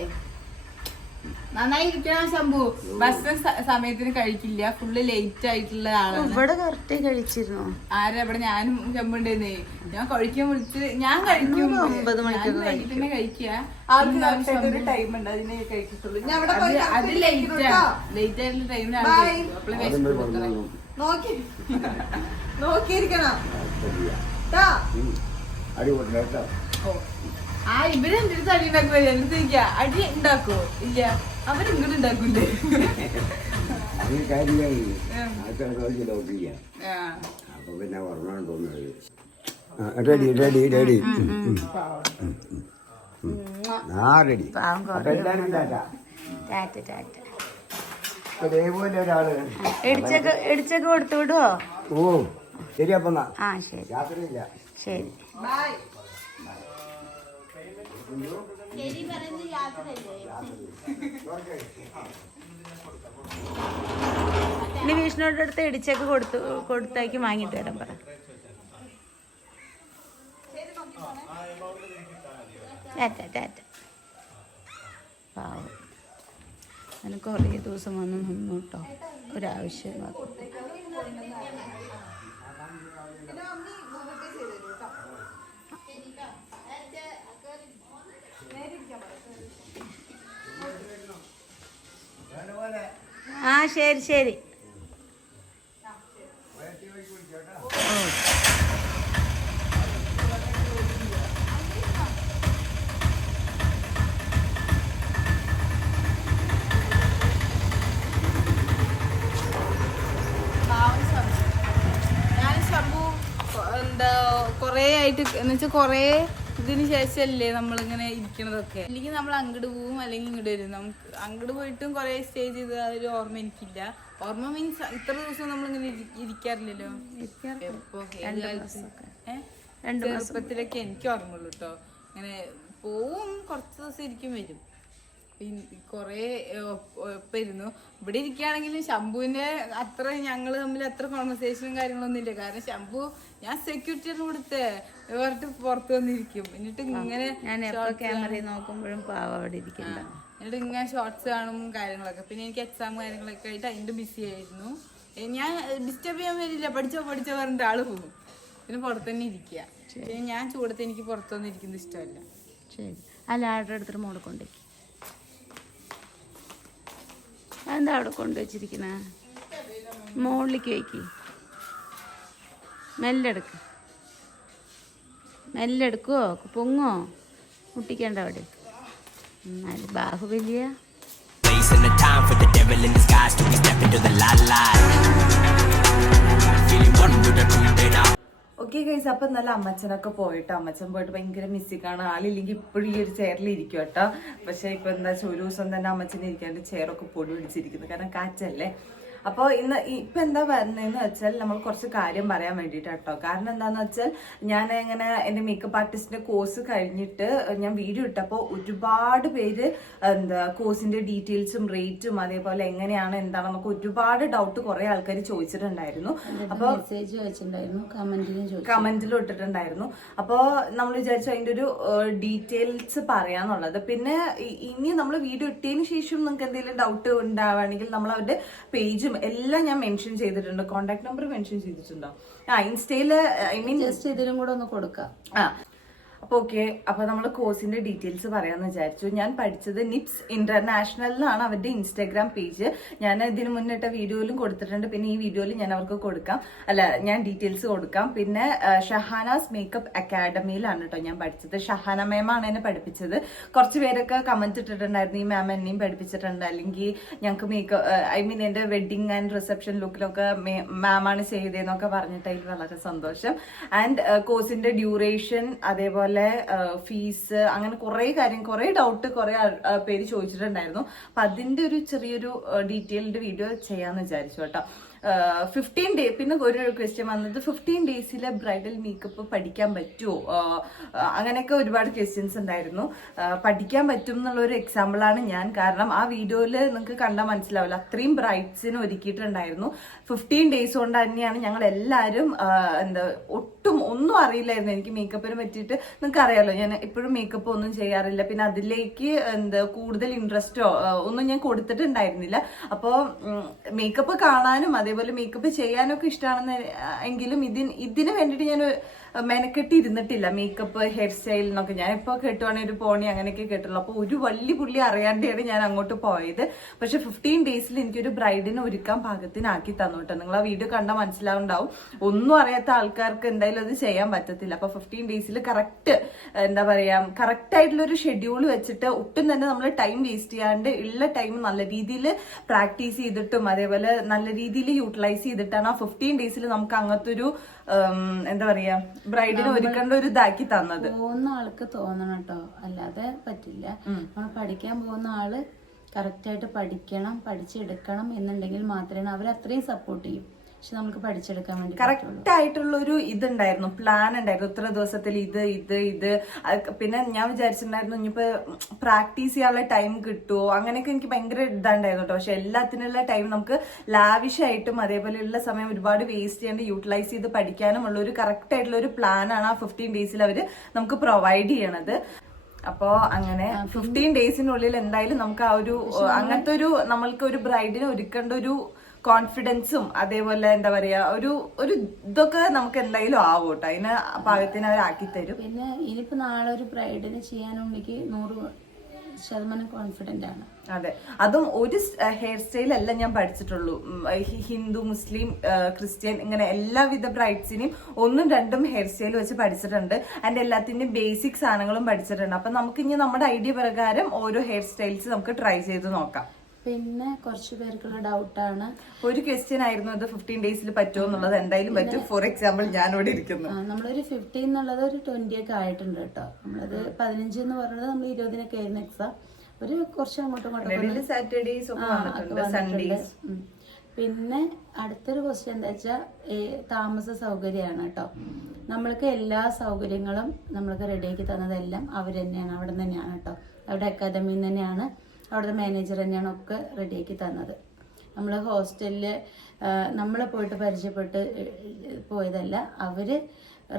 നന്നായി ഇരിക്കണം ശംഭു. ഭക്ഷണം സമയത്തിന് കഴിക്കില്ല, ഫുള്ള് ലേറ്റ് ആയിട്ടുള്ള ആളാണ്. ഇവിടെ കറക്റ്റ് കഴിച്ചിരുന്നു. ആരാ ഇവിടെ? ഞാനും ശമ്പുണ്ടേന്നേ. ഞാൻ കഴിക്കാൻ വിളിച്ച് ഞാൻ കഴിക്കും. 9 മണിക്കൊക്കെ തന്നെ കഴിക്കുക. അത് ലേറ്റ് ആയിട്ടുള്ള ടൈമിലാണ്. നോക്കിയിരിക്കണം. ആ ഇവര് എന്റെ അടുത്ത് അടി ഉണ്ടാക്കുവോ? എന്ത് അടി ഉണ്ടാക്കുവോ? ഇല്ല, അവരിങ്ങോട്ട് ഉണ്ടാക്കൂലേ. റെഡി റെഡി റെഡി ഇടിച്ചൊക്കെ കൊടുത്തു വിടുവോ? ഓ ശരി. അപ്പൊ ആ ശരി. യാത്രയില്ല. ശരി. ഇനി വിഷ്ണുവിന്റെ അടുത്ത് ഇടിച്ചൊക്കെ കൊടുത്തേക്ക് വാങ്ങിട്ട് വരാൻ പറ. ടാറ്റ. പാവം, അതിന് കുറേ ദിവസം വന്ന് നിന്നു കേട്ടോ, ഒരാവശ്യം. ആ ശരി ശരി. ഞാൻ ശംഭു എന്താ കൊറേ ആയിട്ട് എന്ന് വെച്ചാൽ കൊറേ ഇതിന് ശേഷമല്ലേ നമ്മളിങ്ങനെ ഇരിക്കണതൊക്കെ. അല്ലെങ്കിൽ നമ്മൾ അങ്ങോട്ട് പോവും അല്ലെങ്കിൽ ഇങ്ങോട്ട് വരും. നമുക്ക് അങ്ങോട്ട് പോയിട്ടും കുറെ സ്റ്റേ ചെയ്ത് ഒരു ഓർമ്മ എനിക്കില്ല. ഓർമ്മ മീൻസ് ഇത്ര ദിവസം നമ്മളിങ്ങനെ ഇരിക്കാറില്ലല്ലോ. ചെറുപ്പത്തിലൊക്കെ എനിക്ക് ഓർമ്മയുള്ളൂ കേട്ടോ. ഇങ്ങനെ പോവും, കുറച്ച് ദിവസം ഇരിക്കും, വരും. കൊറേ ഒപ്പം ഇരുന്നു. ഇവിടെ ഇരിക്കുകയാണെങ്കിലും ശംഭുവിന്റെ അത്ര ഞങ്ങള് തമ്മിൽ അത്ര കോൺവെർസേഷനും കാര്യങ്ങളൊന്നും ഇല്ല. കാരണം ശംഭു ഞാൻ സെക്യൂരിറ്റിയാണ് കൊടുത്തേ വേറിട്ട് പുറത്ത് വന്നിരിക്കും. എന്നിട്ട് ഇങ്ങനെ ക്യാമറയിൽ നോക്കുമ്പോഴും പാവ അവിടെ ഇരിക്കണ്ട. എന്നിട്ട് ഇങ്ങനെ ഷോർട്സ് കാണും കാര്യങ്ങളൊക്കെ. പിന്നെ എനിക്ക് എക്സാം കാര്യങ്ങളൊക്കെ ആയിട്ട് അതിന്റെ ബിസി ആയിരുന്നു. ഞാൻ ഡിസ്റ്റർബ് ചെയ്യാൻ വരില്ല, പഠിച്ചോ പറഞ്ഞിട്ട് ആള് പോകും. പിന്നെ പുറത്ത് തന്നെ ഇരിക്കുക. പിന്നെ ഞാൻ ചൂടത്ത് എനിക്ക് പുറത്തൊന്നും ഇരിക്കുന്നത് ഇഷ്ടമല്ല. ശരി, അല്ല ആരുടെ അടുത്തിട്ട് മോളെ കൊണ്ടേക്ക്. എന്താ അവിടെ കൊണ്ടുവച്ചിരിക്കണ? മുകളിലേക്ക് വയ്ക്ക്. മെല്ലെടുക്കുവോ? പൊങ്ങോ? മുട്ടിക്കണ്ട അവിടെ. എന്നാലും ബാഹുബലിയ. ഓക്കെ ഗൈസ്, അപ്പം നല്ല അമ്മച്ചനൊക്കെ പോയിട്ട് അമ്മച്ചൻ പോയിട്ട് ഭയങ്കര മിസ്സിക്കാണ്. ആളില്ലെങ്കിൽ ഇപ്പോഴും ഈ ഒരു ചെയറിൽ ഇരിക്കും കേട്ടോ. പക്ഷെ ഇപ്പൊ എന്താ വെച്ചാൽ ഒരു ദിവസം തന്നെ അമ്മച്ചനെ ഇരിക്കാണ്ട് ചെയറൊക്കെ പൊടി പിടിച്ചിരിക്കുന്നത്, കാരണം കാറ്റല്ലേ. അപ്പോൾ ഇപ്പം എന്താ പറയുന്നതെന്ന് വെച്ചാൽ നമ്മൾ കുറച്ച് കാര്യം പറയാൻ വേണ്ടിയിട്ട് കേട്ടോ. കാരണം എന്താണെന്ന് വെച്ചാൽ ഞാൻ ഇങ്ങനെ എൻ്റെ മേക്കപ്പ് ആർട്ടിസ്റ്റിൻ്റെ കോഴ്സ് കഴിഞ്ഞിട്ട് ഞാൻ വീഡിയോ ഇട്ടപ്പോൾ ഒരുപാട് പേര് കോഴ്സിൻ്റെ ഡീറ്റെയിൽസും റേറ്റും അതേപോലെ എങ്ങനെയാണ് എന്താണെന്നൊക്കെ ഒരുപാട് ഡൗട്ട് കുറേ ആൾക്കാർ ചോദിച്ചിട്ടുണ്ടായിരുന്നു. അപ്പോൾ കമന്റിലും ഇട്ടിട്ടുണ്ടായിരുന്നു. അപ്പോൾ നമ്മൾ വിചാരിച്ചു അതിൻ്റെ ഒരു ഡീറ്റെയിൽസ് പറയാന്നുള്ളത്. പിന്നെ ഇനി നമ്മൾ വീഡിയോ ഇട്ടതിന് ശേഷം നിങ്ങൾക്ക് എന്തെങ്കിലും ഡൗട്ട് ഉണ്ടാവുകയാണെങ്കിൽ നമ്മൾ അവരുടെ പേജും എല്ലാം ഞാൻ മെൻഷൻ ചെയ്തിട്ടുണ്ട്. കോൺടാക്ട് നമ്പർ മെൻഷൻ ചെയ്തിട്ടുണ്ടോ? ഇൻസ്റ്റയില് ജസ്റ്റ് ഇതിലും കൂടെ ഒന്ന് കൊടുക്കാം. അപ്പോൾ ഓക്കെ, അപ്പോൾ നമ്മൾ കോഴ്സിന്റെ ഡീറ്റെയിൽസ് പറയാമെന്ന് വിചാരിച്ചു. ഞാൻ പഠിച്ചത് നിപ്സ് ഇന്റർനാഷണലിലാണ് അവരുടെ ഇൻസ്റ്റാഗ്രാം പേജ്. ഞാൻ ഇതിന് മുന്നിട്ട വീഡിയോയിലും കൊടുത്തിട്ടുണ്ട്. പിന്നെ ഈ വീഡിയോയിൽ ഞാൻ അവർക്ക് കൊടുക്കാം, ഞാൻ ഡീറ്റെയിൽസ് കൊടുക്കാം. പിന്നെ ഷഹാനാസ് മേക്കപ്പ് അക്കാഡമിയിലാണ് കേട്ടോ ഞാൻ പഠിച്ചത്. ഷഹാന മാമാണ് എന്നെ പഠിപ്പിച്ചത്. കുറച്ച് പേരൊക്കെ കമന്റ് ഇട്ടിട്ടുണ്ടായിരുന്നു, ഈ മാം എന്നെയും പഠിപ്പിച്ചിട്ടുണ്ട്, അല്ലെങ്കിൽ ഞങ്ങൾക്ക് മേക്കപ്പ് എൻ്റെ വെഡിങ് ആൻഡ് റിസപ്ഷൻ ലുക്കിലൊക്കെ മാമാണ് ചെയ്തതെന്നൊക്കെ പറഞ്ഞിട്ട് അതിൽ വളരെ സന്തോഷം. ആൻഡ് കോഴ്സിന്റെ ഡ്യൂറേഷൻ അതേപോലെ ഫീസ് അങ്ങനെ കുറെ ഡൗട്ട് കുറെ പേര് ചോദിച്ചിട്ടുണ്ടായിരുന്നു. അപ്പൊ അതിന്റെ ഒരു ചെറിയൊരു ഡീറ്റെയിൽഡ് വീഡിയോ ചെയ്യാന്ന് വിചാരിച്ചു കേട്ടോ. 15 ഡേ പിന്നെ ഒരു ക്വസ്റ്റ്യൻ വന്നത് 15 ഡേയ്സിലെ ബ്രൈഡൽ മേക്കപ്പ് പഠിക്കാൻ പറ്റുമോ, അങ്ങനെയൊക്കെ ഒരുപാട് ക്വസ്റ്റ്യൻസ് ഉണ്ടായിരുന്നു. പഠിക്കാൻ പറ്റും എന്നുള്ളൊരു എക്സാമ്പിളാണ് ഞാൻ. കാരണം ആ വീഡിയോയിൽ നിങ്ങൾക്ക് കണ്ടാൽ മനസ്സിലാവില്ല, അത്രയും ബ്രൈഡ്സിന് ഒരുക്കിയിട്ടുണ്ടായിരുന്നു. 15 ഡേയ്സ് കൊണ്ട് തന്നെയാണ് ഞങ്ങൾ എല്ലാവരും ഒട്ടും ഒന്നും അറിയില്ലായിരുന്നു എനിക്ക് മേക്കപ്പിനെ പറ്റിയിട്ട്. നിങ്ങൾക്ക് അറിയാലോ, ഞാൻ എപ്പോഴും മേക്കപ്പ് ഒന്നും ചെയ്യാറില്ല. പിന്നെ അതിലേക്ക് കൂടുതൽ ഇൻട്രസ്റ്റോ ഒന്നും ഞാൻ കൊടുത്തിട്ടുണ്ടായിരുന്നില്ല. അപ്പോൾ മേക്കപ്പ് കാണാനും അതേപോലെ മേക്കപ്പ് ചെയ്യാനൊക്കെ ഇഷ്ടമാണെന്ന് എങ്കിലും ഇതിന് വേണ്ടിയിട്ട് ഞാൻ മെനക്കെട്ടി ഇരുന്നിട്ടില്ല. മേക്കപ്പ് ഹെയർ സ്റ്റൈലിനൊക്കെ ഞാൻ ഇപ്പോൾ കെട്ടുവാണെങ്കിൽ ഒരു പോണി അങ്ങനെയൊക്കെ കെട്ടുള്ളൂ. അപ്പോൾ ഒരു വലിയ പുള്ളി അറിയാണ്ടാണ് ഞാൻ അങ്ങോട്ട് പോയത്. പക്ഷെ 15 ഡേയ്സിൽ എനിക്കൊരു ബ്രൈഡിനെ ഒരുക്കാൻ പാകത്തിനാക്കി തന്നു കേട്ടോ. നിങ്ങൾ ആ വീഡിയോ കണ്ടാൽ മനസ്സിലാവുണ്ടാവും, ഒന്നും അറിയാത്ത ആൾക്കാർക്ക് എന്തായാലും അത് ചെയ്യാൻ പറ്റത്തില്ല. അപ്പൊ 15 ഡേയ്സിൽ കറക്റ്റ് ആയിട്ടുള്ള ഒരു ഷെഡ്യൂൾ വെച്ചിട്ട് ഒട്ടും തന്നെ നമ്മൾ ടൈം വേസ്റ്റ് ചെയ്യാണ്ട് ഉള്ള ടൈം നല്ല രീതിയിൽ പ്രാക്ടീസ് ചെയ്തിട്ടും അതേപോലെ നല്ല രീതിയിൽ യൂട്ടിലൈസ് ചെയ്തിട്ടാണ് ആ 15 ഡേയ്സിൽ നമുക്ക് അങ്ങനത്തെ ഒരു ബ്രൈഡിനെ ഒരുക്കേണ്ട ഒരു ഇതാക്കി തന്നത്. പോകുന്ന ആൾക്ക് തോന്നണം കേട്ടോ, അല്ലാതെ പറ്റില്ല. നമ്മൾ പഠിക്കാൻ പോകുന്ന ആള് കറക്റ്റായിട്ട് പഠിക്കണം, പഠിച്ചെടുക്കണം എന്നുണ്ടെങ്കിൽ മാത്രമേ അവർ അത്രയും സപ്പോർട്ട് ചെയ്യും. പക്ഷെ നമുക്ക് പഠിച്ചെടുക്കാൻ വേണ്ടി കറക്റ്റ് ആയിട്ടുള്ള ഒരു ഇതുണ്ടായിരുന്നു, പ്ലാൻ ഉണ്ടായിരുന്നു. ഇത്ര ദിവസത്തിൽ ഇത് പിന്നെ ഞാൻ വിചാരിച്ചിട്ടുണ്ടായിരുന്നു ഇനിയിപ്പോ പ്രാക്ടീസ് ചെയ്യാനുള്ള ടൈം കിട്ടുമോ, അങ്ങനെയൊക്കെ എനിക്ക് ഭയങ്കര ഇതുണ്ടായിരുന്നു കേട്ടോ. പക്ഷെ എല്ലാത്തിനുള്ള ടൈം നമുക്ക് ലാവിഷായിട്ടും അതേപോലെയുള്ള സമയം ഒരുപാട് വേസ്റ്റ് ചെയ്യാണ്ട് യൂട്ടിലൈസ് ചെയ്ത് പഠിക്കാനുമുള്ള ഒരു കറക്റ്റ് ആയിട്ടുള്ള ഒരു പ്ലാനാണ് ആ 15 ഡേയ്സിൽ അവര് നമുക്ക് പ്രൊവൈഡ് ചെയ്യണത്. അപ്പോ അങ്ങനെ 15 ഡേയ്സിനുള്ളിൽ എന്തായാലും നമുക്ക് ആ ഒരു അങ്ങനത്തെ ഒരു നമ്മൾക്ക് ഒരു ബ്രൈഡിനെ ഒരുക്കേണ്ട ഒരു കോൺഫിഡൻസും അതേപോലെ ഒരു ഇതൊക്കെ നമുക്ക് എന്തായാലും ആവും കേട്ടോ. അതിന് പാകത്തിന് അവരാക്കി തരും. പിന്നെ ഇനിയിപ്പോ നാളെ ഒരു ബ്രൈഡിന് ചെയ്യാനുണ്ടെങ്കിൽ 100% കോൺഫിഡന്റ് ആണ്. അതെ, അതും ഒരു ഹെയർ സ്റ്റൈൽ അല്ല ഞാൻ പഠിച്ചിട്ടുള്ളൂ. ഹിന്ദു, മുസ്ലിം, ക്രിസ്ത്യൻ ഇങ്ങനെ എല്ലാവിധ ബ്രൈഡ്സിനെയും 1ഉം 2ഉം ഹെയർ സ്റ്റൈൽ വെച്ച് പഠിച്ചിട്ടുണ്ട്. അതിന്റെ എല്ലാത്തിന്റെയും ബേസിക് സാധനങ്ങളും പഠിച്ചിട്ടുണ്ട്. അപ്പൊ നമുക്ക് ഇനി നമ്മുടെ ഐഡിയ പ്രകാരം ഓരോ ഹെയർ സ്റ്റൈൽസ് നമുക്ക് ട്രൈ ചെയ്ത് നോക്കാം. പിന്നെ കുറച്ച് പേർക്കുള്ള ഡൗട്ടാണ്, ഒരു ക്വസ്റ്റ്യൻ ആയിരുന്നു അത് 15 ഡേയ്സിൽ പറ്റുമോ എന്നുള്ളത്. എന്തായാലും പറ്റും. ഫോർ എക്സാമ്പിൾ ഞാൻ ഇവിടെ ഇരിക്കുന്നു. നമ്മളൊരു 15 എന്നുള്ളത് ഒരു 20 ഒക്കെ ആയിട്ടുണ്ട് കേട്ടോ. നമ്മളത് 15 എന്ന് പറയുന്നത് നമ്മൾ 20-നൊക്കെ ആയിരുന്നു എക്സാം. ഒരു കുറച്ച് അങ്ങോട്ടും ഇങ്ങോട്ടും സാറ്റർഡേസ് ഒക്കെ വന്നിട്ടുണ്ട്, സൺഡേസ്. പിന്നെ അടുത്തൊരു ക്വസ്റ്റ്യൻ എന്താ വെച്ചാൽ താമസ സൗകര്യമാണ് കേട്ടോ. നമ്മൾക്ക് എല്ലാ സൗകര്യങ്ങളും നമ്മൾക്ക് റെഡിയാക്കി തന്നതെല്ലാം അവർ തന്നെയാണ്, അവിടെ നിന്ന് തന്നെയാണ് കേട്ടോ. അവിടെ അക്കാദമിയിൽ നിന്ന് തന്നെയാണ്, അവിടുത്തെ മാനേജർ തന്നെയാണ് ഒക്കെ റെഡിയാക്കി തന്നത്. നമ്മൾ ഹോസ്റ്റലിൽ നമ്മൾ പോയിട്ട് പരിചയപ്പെട്ട് പോയതല്ല, അവർ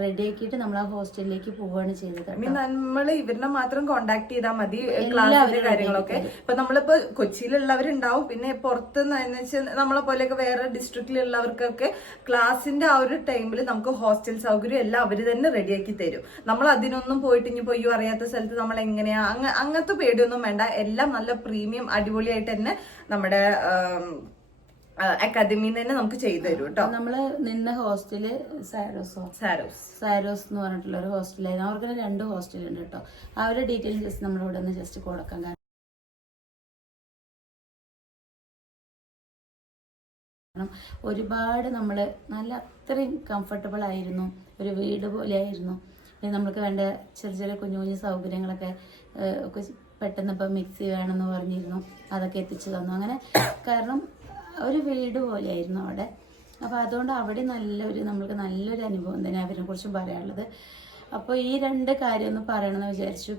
റെഡിയാക്കിയിട്ട് നമ്മൾ ആ ഹോസ്റ്റലിലേക്ക് പോവുകയാണ് ചെയ്തത്. നമ്മൾ ഇവരിനെ മാത്രം കോണ്ടാക്ട് ചെയ്താൽ മതി ക്ലാസ്സിന്റെ കാര്യങ്ങളൊക്കെ. ഇപ്പൊ നമ്മളിപ്പോ കൊച്ചിയിലുള്ളവരുണ്ടാവും, പിന്നെ പുറത്തുനിന്ന് വെച്ചാൽ നമ്മളെ പോലെയൊക്കെ വേറെ ഡിസ്ട്രിക്റ്റിലുള്ളവർക്കൊക്കെ ക്ലാസ്സിന്റെ ആ ഒരു ടൈമിൽ നമുക്ക് ഹോസ്റ്റൽ സൗകര്യം എല്ലാം അവര് തന്നെ റെഡിയാക്കി തരും. നമ്മൾ അതിനൊന്നും പോയിട്ട് ഇനി പോയി അറിയാത്ത സ്ഥലത്ത് നമ്മൾ എങ്ങനെയാ അങ്ങനത്തെ പേടിയൊന്നും വേണ്ട. എല്ലാം നല്ല പ്രീമിയം അടിപൊളിയായിട്ട് തന്നെ നമ്മുടെ അക്കാദമിയിൽ തന്നെ നമുക്ക് ചെയ്തു തരും കേട്ടോ. നമ്മള് നിന്ന ഹോസ്റ്റല് സാരോസ് എന്ന് പറഞ്ഞിട്ടുള്ള ഒരു ഹോസ്റ്റലായിരുന്നു. അവർക്ക് 2 ഹോസ്റ്റലുണ്ട് കേട്ടോ. അവരുടെ ഡീറ്റെയിൽസ് ജസ്റ്റ് നമ്മളിവിടെ നിന്ന് ജസ്റ്റ് കൊടുക്കാം. കാരണം ഒരുപാട് നമ്മൾ നല്ല അത്രയും കംഫർട്ടബിൾ ആയിരുന്നു, ഒരു വീട് പോലെ ആയിരുന്നു. പിന്നെ നമ്മൾക്ക് വേണ്ട ചെറിയ ചെറിയ കുഞ്ഞു കുഞ്ഞു സൗകര്യങ്ങളൊക്കെ ഒക്കെ പെട്ടെന്ന് ഇപ്പം മിക്സി വേണമെന്ന് പറഞ്ഞിരുന്നു, അതൊക്കെ എത്തിച്ചു തന്നു. അങ്ങനെ കാരണം ഒരു വീട് പോലെയായിരുന്നു അവിടെ. അപ്പോൾ അതുകൊണ്ട് അവിടെ നമ്മൾക്ക് നല്ലൊരു അനുഭവം തന്നെ അവരെ കുറിച്ചും പറയാനുള്ളത്. അപ്പോൾ ഈ 2 കാര്യം ഒന്ന് പറയണമെന്ന് വിചാരിച്ചു.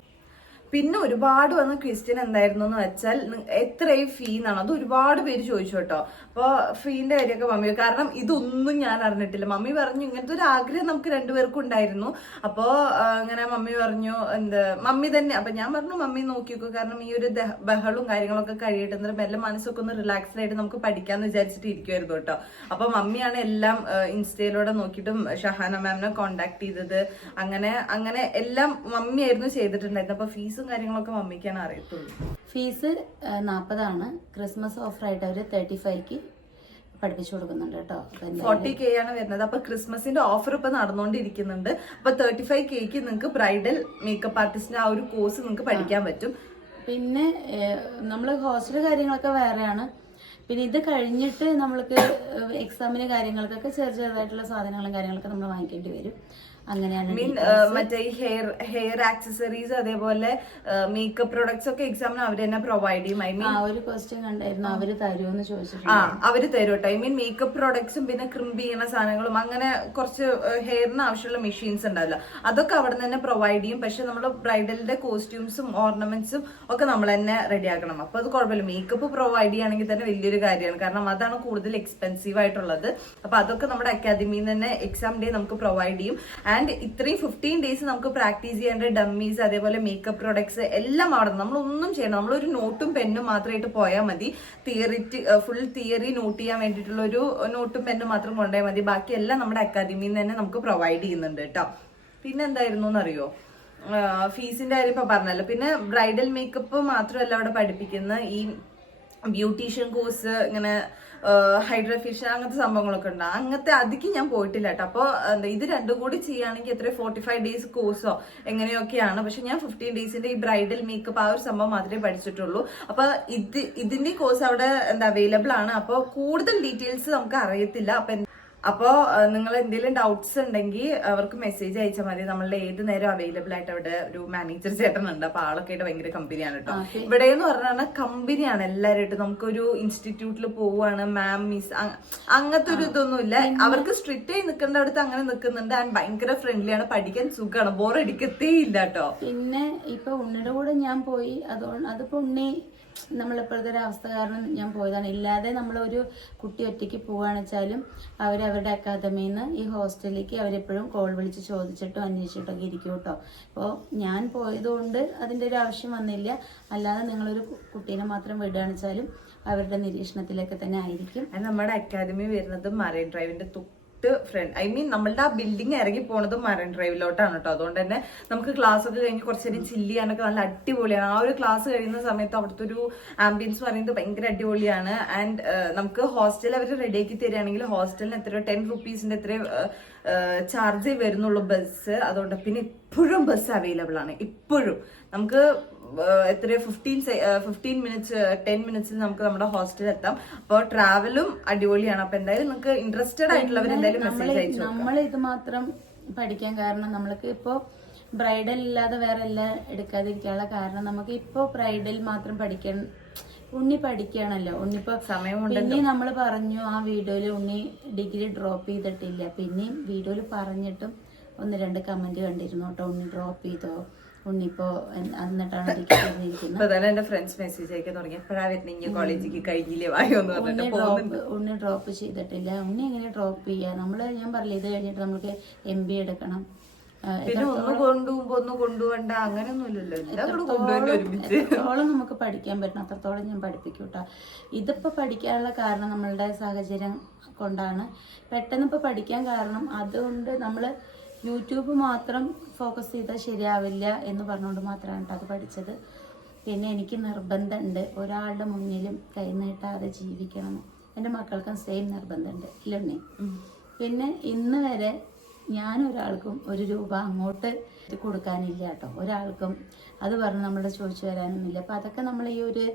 പിന്നെ ഒരുപാട് വന്ന ക്വസ്റ്റ്യൻ എന്തായിരുന്നു എന്ന് വെച്ചാൽ എത്രയും ഫീ എന്നാണ്. അത് ഒരുപാട് പേര് ചോദിച്ചു കേട്ടോ. അപ്പോൾ ഫീന്റെ കാര്യമൊക്കെ മമ്മി, കാരണം ഇതൊന്നും ഞാൻ അറിഞ്ഞിട്ടില്ല. മമ്മി പറഞ്ഞു ഇങ്ങനത്തെ ഒരു ആഗ്രഹം നമുക്ക് 2 പേർക്കും ഉണ്ടായിരുന്നു. അപ്പോൾ ഇങ്ങനെ മമ്മി പറഞ്ഞു മമ്മി തന്നെ. അപ്പൊ ഞാൻ പറഞ്ഞു മമ്മി നോക്കിക്കോ, കാരണം ഈ ഒരു ബഹളും കാര്യങ്ങളൊക്കെ കഴിയട്ടെ, മെല്ലെ മനസ്സൊക്കെ ഒന്ന് റിലാക്സ്ഡ് ആയിട്ട് നമുക്ക് പഠിക്കാന്ന് വിചാരിച്ചിട്ട് ഇരിക്കുമായിരുന്നു കേട്ടോ. അപ്പൊ മമ്മിയാണ് എല്ലാം ഇൻസ്റ്റയിലൂടെ നോക്കിയിട്ടും ഷഹാന മാമിനെ കോണ്ടാക്ട് ചെയ്തത്. അങ്ങനെ എല്ലാം മമ്മിയായിരുന്നു ചെയ്തിട്ടുണ്ടായിരുന്നു. അപ്പൊ ഫീസും കാര്യങ്ങളൊക്കെ മമ്മിക്കാണ് അറിയത്തുള്ളൂ. ഫീസ് 40 ക്രിസ്മസ് ഓഫർ ആയിട്ട് അവർ 35 പഠിപ്പിച്ചു കൊടുക്കുന്നുണ്ട് കേട്ടോ. 40K ആണ് വരുന്നത്. അപ്പൊ ക്രിസ്മസിന്റെ ഓഫർ ഇപ്പൊ നടന്നുകൊണ്ടിരിക്കുന്നുണ്ട്. അപ്പൊ 35K നിങ്ങൾക്ക് ബ്രൈഡൽ മേക്കപ്പ് ആർട്ടിസ്റ്റിന്റെ ആ ഒരു കോഴ്സ് നിങ്ങൾക്ക് പഠിക്കാൻ പറ്റും. പിന്നെ നമ്മൾ ഹോസ്റ്റൽ കാര്യങ്ങളൊക്കെ വേറെയാണ്. പിന്നെ ഇത് കഴിഞ്ഞിട്ട് നമ്മൾക്ക് എക്സാമിന് കാര്യങ്ങൾക്കൊക്കെ ചെറുതായിട്ടുള്ള സാധനങ്ങളും കാര്യങ്ങളൊക്കെ നമ്മൾ വാങ്ങിക്കേണ്ടി വരും. അങ്ങനെയാണ്. മറ്റേ ഹെയർ ആക്സസറീസ് അതേപോലെ മേക്കപ്പ് പ്രൊഡക്ട്സ് ഒക്കെ എക്സാമിന് അവർ തന്നെ പ്രൊവൈഡ് ചെയ്യും. ഐ മീൻ ഒരു ക്വസ്റ്റ്യൻ കണ്ടായിരുന്നു, അവര് തരുമെന്ന് ചോദിച്ചിട്ട്. അവര് തരും കേട്ടോ. ഐ മീൻ മേക്കപ്പ് പ്രൊഡക്ട്സും പിന്നെ ക്രിംപ് ചെയ്യുന്ന സാധനങ്ങളും അങ്ങനെ കുറച്ച് ഹെയറിന് ആവശ്യമുള്ള മെഷീൻസ് ഉണ്ടാവില്ല, അതൊക്കെ അവിടെ നിന്ന് തന്നെ പ്രൊവൈഡ് ചെയ്യും. പക്ഷെ നമ്മൾ ബ്രൈഡലിന്റെ കോസ്റ്റ്യൂംസും ഓർണമെന്റ്സും ഒക്കെ നമ്മൾ തന്നെ റെഡിയാക്കണം. അപ്പൊ അത് കുഴപ്പമില്ല. മേക്കപ്പ് പ്രൊവൈഡ് ചെയ്യുകയാണെങ്കിൽ തന്നെ വലിയൊരു കാര്യമാണ്, കാരണം അതാണ് കൂടുതൽ എക്സ്പെൻസീവ് ആയിട്ടുള്ളത്. അപ്പൊ അതൊക്കെ നമ്മുടെ അക്കാദമിയിൽ നിന്ന് തന്നെ എക്സാം ഡേ നമുക്ക് പ്രൊവൈഡ് ചെയ്യും. ആൻഡ് ഇത്രയും 15 ഡേയ്സ് നമുക്ക് പ്രാക്ടീസ് ചെയ്യേണ്ട ഡമ്മീസ് അതേപോലെ മേക്കപ്പ് പ്രൊഡക്ട്സ് എല്ലാം അവിടെ നമ്മളൊന്നും ചെയ്യണം. നമ്മളൊരു നോട്ടും പെന്നും മാത്രമായിട്ട് പോയാൽ മതി. ഫുൾ തിയറി നോട്ട് ചെയ്യാൻ വേണ്ടിയിട്ടുള്ള ഒരു നോട്ടും പെന്നും മാത്രം കൊണ്ടുപോയാൽ മതി. ബാക്കിയെല്ലാം നമ്മുടെ അക്കാദമിയിൽ നിന്ന് തന്നെ നമുക്ക് പ്രൊവൈഡ് ചെയ്യുന്നുണ്ട് കേട്ടോ. പിന്നെ എന്തായിരുന്നു എന്നറിയോ, ഫീസിന്റെ കാര്യം ഇപ്പൊ പറഞ്ഞല്ലോ. പിന്നെ ബ്രൈഡൽ മേക്കപ്പ് മാത്രമല്ല അവിടെ പഠിപ്പിക്കുന്ന ഈ ബ്യൂട്ടീഷ്യൻ കോഴ്സ്, ഇങ്ങനെ ഹൈഡ്രഫേഷ്യൻ അങ്ങനത്തെ സംഭവങ്ങളൊക്കെ ഉണ്ട്. അങ്ങനത്തെ അതിക്ക് ഞാൻ പോയിട്ടില്ല കേട്ടോ. അപ്പോൾ ഇത് 2 കൂടി ചെയ്യുകയാണെങ്കിൽ എത്ര 45 ഡേയ്സ് കോഴ്സോ എങ്ങനെയൊക്കെയാണ്. പക്ഷെ ഞാൻ 15 ഡേയ്സിന്റെ ഈ ബ്രൈഡൽ മേക്കപ്പ് ആ ഒരു സംഭവം മാത്രമേ പഠിച്ചിട്ടുള്ളൂ. അപ്പൊ ഇതിന്റെ കോഴ്സ് അവിടെ അവൈലബിൾ ആണ്. അപ്പോൾ കൂടുതൽ ഡീറ്റെയിൽസ് നമുക്ക് അറിയത്തില്ല. അപ്പോൾ നിങ്ങൾ എന്തെങ്കിലും ഡൗട്ട്സ് ഉണ്ടെങ്കിൽ അവർക്ക് മെസ്സേജ് അയച്ചാൽ മതി. നമ്മളുടെ ഏത് നേരം അവൈലബിൾ ആയിട്ട് അവിടെ ഒരു മാനേജർ ചേട്ടനുണ്ട്. അപ്പൊ ആളൊക്കെ ആയിട്ട് ഭയങ്കര കമ്പനിയാണ് കേട്ടോ. ഇവിടെ എന്ന് പറഞ്ഞാൽ കമ്പനിയാണ് എല്ലാവരുമായിട്ട്. നമുക്കൊരു ഇൻസ്റ്റിറ്റ്യൂട്ടിൽ പോവുകയാണ് മാം മിസ് അങ്ങനത്തെ ഒരു ഇതൊന്നുമില്ല. അവർക്ക് സ്ട്രിക്റ്റ് ആയി നിൽക്കേണ്ട അടുത്ത് അങ്ങനെ നിൽക്കുന്നുണ്ട്. ആൻഡ് ഭയങ്കര ഫ്രണ്ട്ലിയാണ്, പഠിക്കാൻ സുഖമാണ്, ബോറടിക്കത്തേ ഇല്ല കേട്ടോ. പിന്നെ ഇപ്പൊ ഉണ്ണിയുടെ കൂടെ ഞാൻ പോയി, അതുകൊണ്ട് അതിപ്പോ ഉണ്ണി നമ്മളിപ്പോഴത്തെ ഒരു അവസ്ഥ കാരണം ഞാൻ പോയതാണ്. ഇല്ലാതെ നമ്മളൊരു കുട്ടി ഒറ്റയ്ക്ക് പോവുകയാണെന്ന് വെച്ചാലും അവരവരുടെ അക്കാദമിയിൽ നിന്ന് ഈ ഹോസ്റ്റലിലേക്ക് അവരെപ്പോഴും കോൾ വിളിച്ച് ചോദിച്ചിട്ടും അന്വേഷിച്ചിട്ടൊക്കെ ഇരിക്കും കേട്ടോ. അപ്പോൾ ഞാൻ പോയതുകൊണ്ട് അതിൻ്റെ ഒരു ആവശ്യം വന്നില്ല. അല്ലാതെ നിങ്ങളൊരു കുട്ടീനെ മാത്രം വിടുകയാണെന്ന് വെച്ചാലും അവരുടെ നിരീക്ഷണത്തിലേക്ക് തന്നെ ആയിരിക്കും. നമ്മുടെ അക്കാദമി വരുന്നത് മറൈൻ ഡ്രൈവിന്റെ ഫ്രണ്ട്, ഐ മീൻ നമ്മളുടെ ആ ബിൽഡിംഗ് ഇറങ്ങി പോണത് മറൈൻ ഡ്രൈവിലോട്ടാണ് കേട്ടോ. അതുകൊണ്ട് തന്നെ നമുക്ക് ക്ലാസ് ഒക്കെ കഴിഞ്ഞ് കുറച്ചേരം ചില്ല് ചെയ്യാനൊക്കെ നല്ല അടിപൊളിയാണ്. ആ ഒരു ക്ലാസ് കഴിയുന്ന സമയത്ത് അവിടുത്തെ ഒരു ആംബിയൻസ് പറയുന്നത് ഭയങ്കര അടിപൊളിയാണ്. ആൻഡ് നമുക്ക് ഹോസ്റ്റൽ അവർ റെഡിയാക്കി തരികയാണെങ്കിൽ ഹോസ്റ്റലിന് എത്രയോ 10 റുപ്പീസിന്റെ എത്രയോ ചാർജ് വരുന്നുള്ളൂ ബസ്. അതുകൊണ്ട് പിന്നെ ഇപ്പോഴും ബസ് അവൈലബിൾ ആണ്. ഇപ്പോഴും നമുക്ക് എത്രയോ 15 മിനിറ്റ്സ് 10 മിനിറ്റ്സിൽ നമുക്ക് നമ്മുടെ ഹോസ്റ്റലിൽ എത്താം. അപ്പോൾ ട്രാവലും അടിപൊളിയാണ്. അപ്പൊ എന്തായാലും നിങ്ങൾക്ക് ഇൻട്രസ്റ്റഡ് ആയിട്ടുള്ളവർ എന്തായാലും മെസ്സേജ് അയച്ചു. നമ്മൾ ഇത് മാത്രം പഠിക്കാൻ കാരണം നമ്മൾക്ക് ഇപ്പോ ബ്രൈഡൽ ഇല്ലാതെ വേറെ എല്ലാം എടുക്കാതിരിക്കാനുള്ള കാരണം നമുക്ക് ഇപ്പോ ബ്രൈഡൽ മാത്രം പഠിക്കാൻ ഉണ്ണി പഠിക്കുകയാണല്ലോ. ഉണ്ണിപ്പോ പിന്നെ നമ്മൾ പറഞ്ഞു ആ വീഡിയോയിൽ ഉണ്ണി ഡിഗ്രി ഡ്രോപ്പ് ചെയ്തിട്ടില്ല. പിന്നെയും വീഡിയോയിൽ പറഞ്ഞിട്ടും 1-2 കമന്റ് കണ്ടിരുന്നു കേട്ടോ, ഉണ്ണി ഡ്രോപ്പ് ചെയ്തോ, ഉണ്ണിപ്പോ എന്നിട്ടാണ് ഡിഗ്രി ചെയ്തിരിക്കുന്നത്. എന്റെ ഫ്രണ്ട്സ് മെസ്സേജ് അയക്കാൻ തുടങ്ങി, എപ്പോഴാ വരുന്ന കോളേജിലേക്ക് കഴിഞ്ഞില്ലേ വായോ എന്ന് പറഞ്ഞിട്ട്. ഉണ്ണി ഡ്രോപ്പ് ചെയ്തിട്ടില്ല. ഉണ്ണി എങ്ങനെ ഡ്രോപ്പ് ചെയ്യാ? ഞാൻ പറഞ്ഞില്ല ഇത് കഴിഞ്ഞിട്ട് നമുക്ക് MBA എടുക്കണം. പിന്നെ ഒന്ന് കൊണ്ടുപോകുമ്പോ ഒന്ന് കൊണ്ടുപോകണ്ട അങ്ങനെയൊന്നുമില്ലല്ലോ, എത്രത്തോളം നമുക്ക് പഠിക്കാൻ പറ്റണം അത്രത്തോളം ഞാൻ പഠിപ്പിക്കും കേട്ടോ. ഇതിപ്പോ പഠിക്കാനുള്ള കാരണം നമ്മളുടെ സാഹചര്യം കൊണ്ടാണ്. പെട്ടെന്ന് ഇപ്പൊ പഠിക്കാൻ കാരണം അതുകൊണ്ട് നമ്മള് യൂട്യൂബ് മാത്രം ഫോക്കസ് ചെയ്താൽ ശരിയാവില്ല എന്ന് പറഞ്ഞുകൊണ്ട് മാത്രമാണ് കേട്ടോ അത് പഠിച്ചത്. പിന്നെ എനിക്ക് നിർബന്ധമുണ്ട് ഒരാളുടെ മുന്നിലും കൈ നീട്ടാതെ ജീവിക്കണം. എൻ്റെ മക്കൾക്കും സെയിം നിർബന്ധമുണ്ട് ഇല്ലേ? പിന്നെ ഇന്ന് വരെ ഞാൻ ഒരാൾക്കും 1 രൂപ അങ്ങോട്ട് കൊടുക്കാനില്ല കേട്ടോ, ഒരാൾക്കും. അത് പറഞ്ഞ് നമ്മളെ ചോദിച്ചു വരാനൊന്നുമില്ല. അപ്പം അതൊക്കെ നമ്മൾ ഈ ഒരു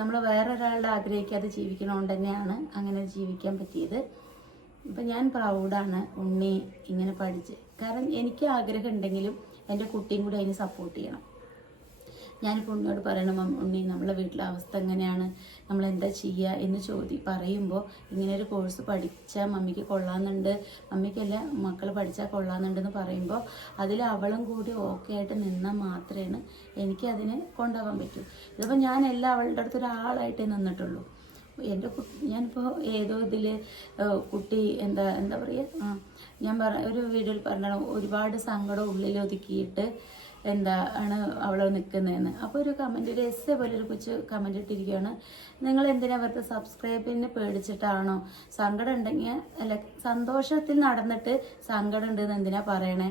നമ്മൾ വേറൊരാളുടെ ആഗ്രഹിക്കാതെ ജീവിക്കണോണ്ട് തന്നെയാണ് അങ്ങനെ ജീവിക്കാൻ പറ്റിയത്. ഇപ്പം ഞാൻ പ്രൗഡാണ് ഉണ്ണി ഇങ്ങനെ പഠിച്ച്. കാരണം എനിക്ക് ആഗ്രഹം ഉണ്ടെങ്കിലും എൻ്റെ കുട്ടിയും കൂടി അതിന് സപ്പോർട്ട് ചെയ്യണം. ഞാനിപ്പോൾ ഉണ്ണിയോട് പറയണം, ഉണ്ണി നമ്മളെ വീട്ടിലെ അവസ്ഥ എങ്ങനെയാണ്, നമ്മൾ എന്താ ചെയ്യുക എന്ന് പറയുമ്പോൾ ഇങ്ങനെ ഒരു കോഴ്സ് പഠിച്ചാൽ മമ്മിക്ക് കൊള്ളാമെന്നുണ്ട്, മമ്മിക്കല്ല മക്കൾ പഠിച്ചാൽ കൊള്ളാമെന്നുണ്ടെന്ന് പറയുമ്പോൾ അതിൽ അവളും കൂടി ഓക്കെ ആയിട്ട് നിന്നാൽ മാത്രമേ എനിക്കതിനെ കൊണ്ടുപോകാൻ പറ്റൂ. ഇതിപ്പോൾ ഞാൻ അവളുടെ അടുത്ത് ഒരാളായിട്ടേ നിന്നിട്ടുള്ളൂ. എൻ്റെ ഞാനിപ്പോൾ ഏതോ ഇതിൽ കുട്ടി എന്താ പറയുക, ഞാൻ ഒരു വീഡിയോയിൽ പറഞ്ഞാണ് ഒരുപാട് സങ്കടം ഉള്ളിൽ ഒതുക്കിയിട്ട് ആണ് അവളെ നിൽക്കുന്നതെന്ന്. അപ്പോൾ ഒരു കമൻറ്റ്, ഒരു എസ്സേ പോലെ ഒരു കൊച്ചു കമൻറ്റ് ഇട്ടിരിക്കുകയാണ്, നിങ്ങൾ എന്തിനാ അവരുടെ സബ്സ്ക്രൈബിന് പേടിച്ചിട്ടാണോ? സങ്കടം ഉണ്ടെങ്കിൽ അല്ല, സന്തോഷത്തിൽ നടന്നിട്ട് സങ്കടം ഉണ്ടെന്ന് എന്തിനാ പറയണേ?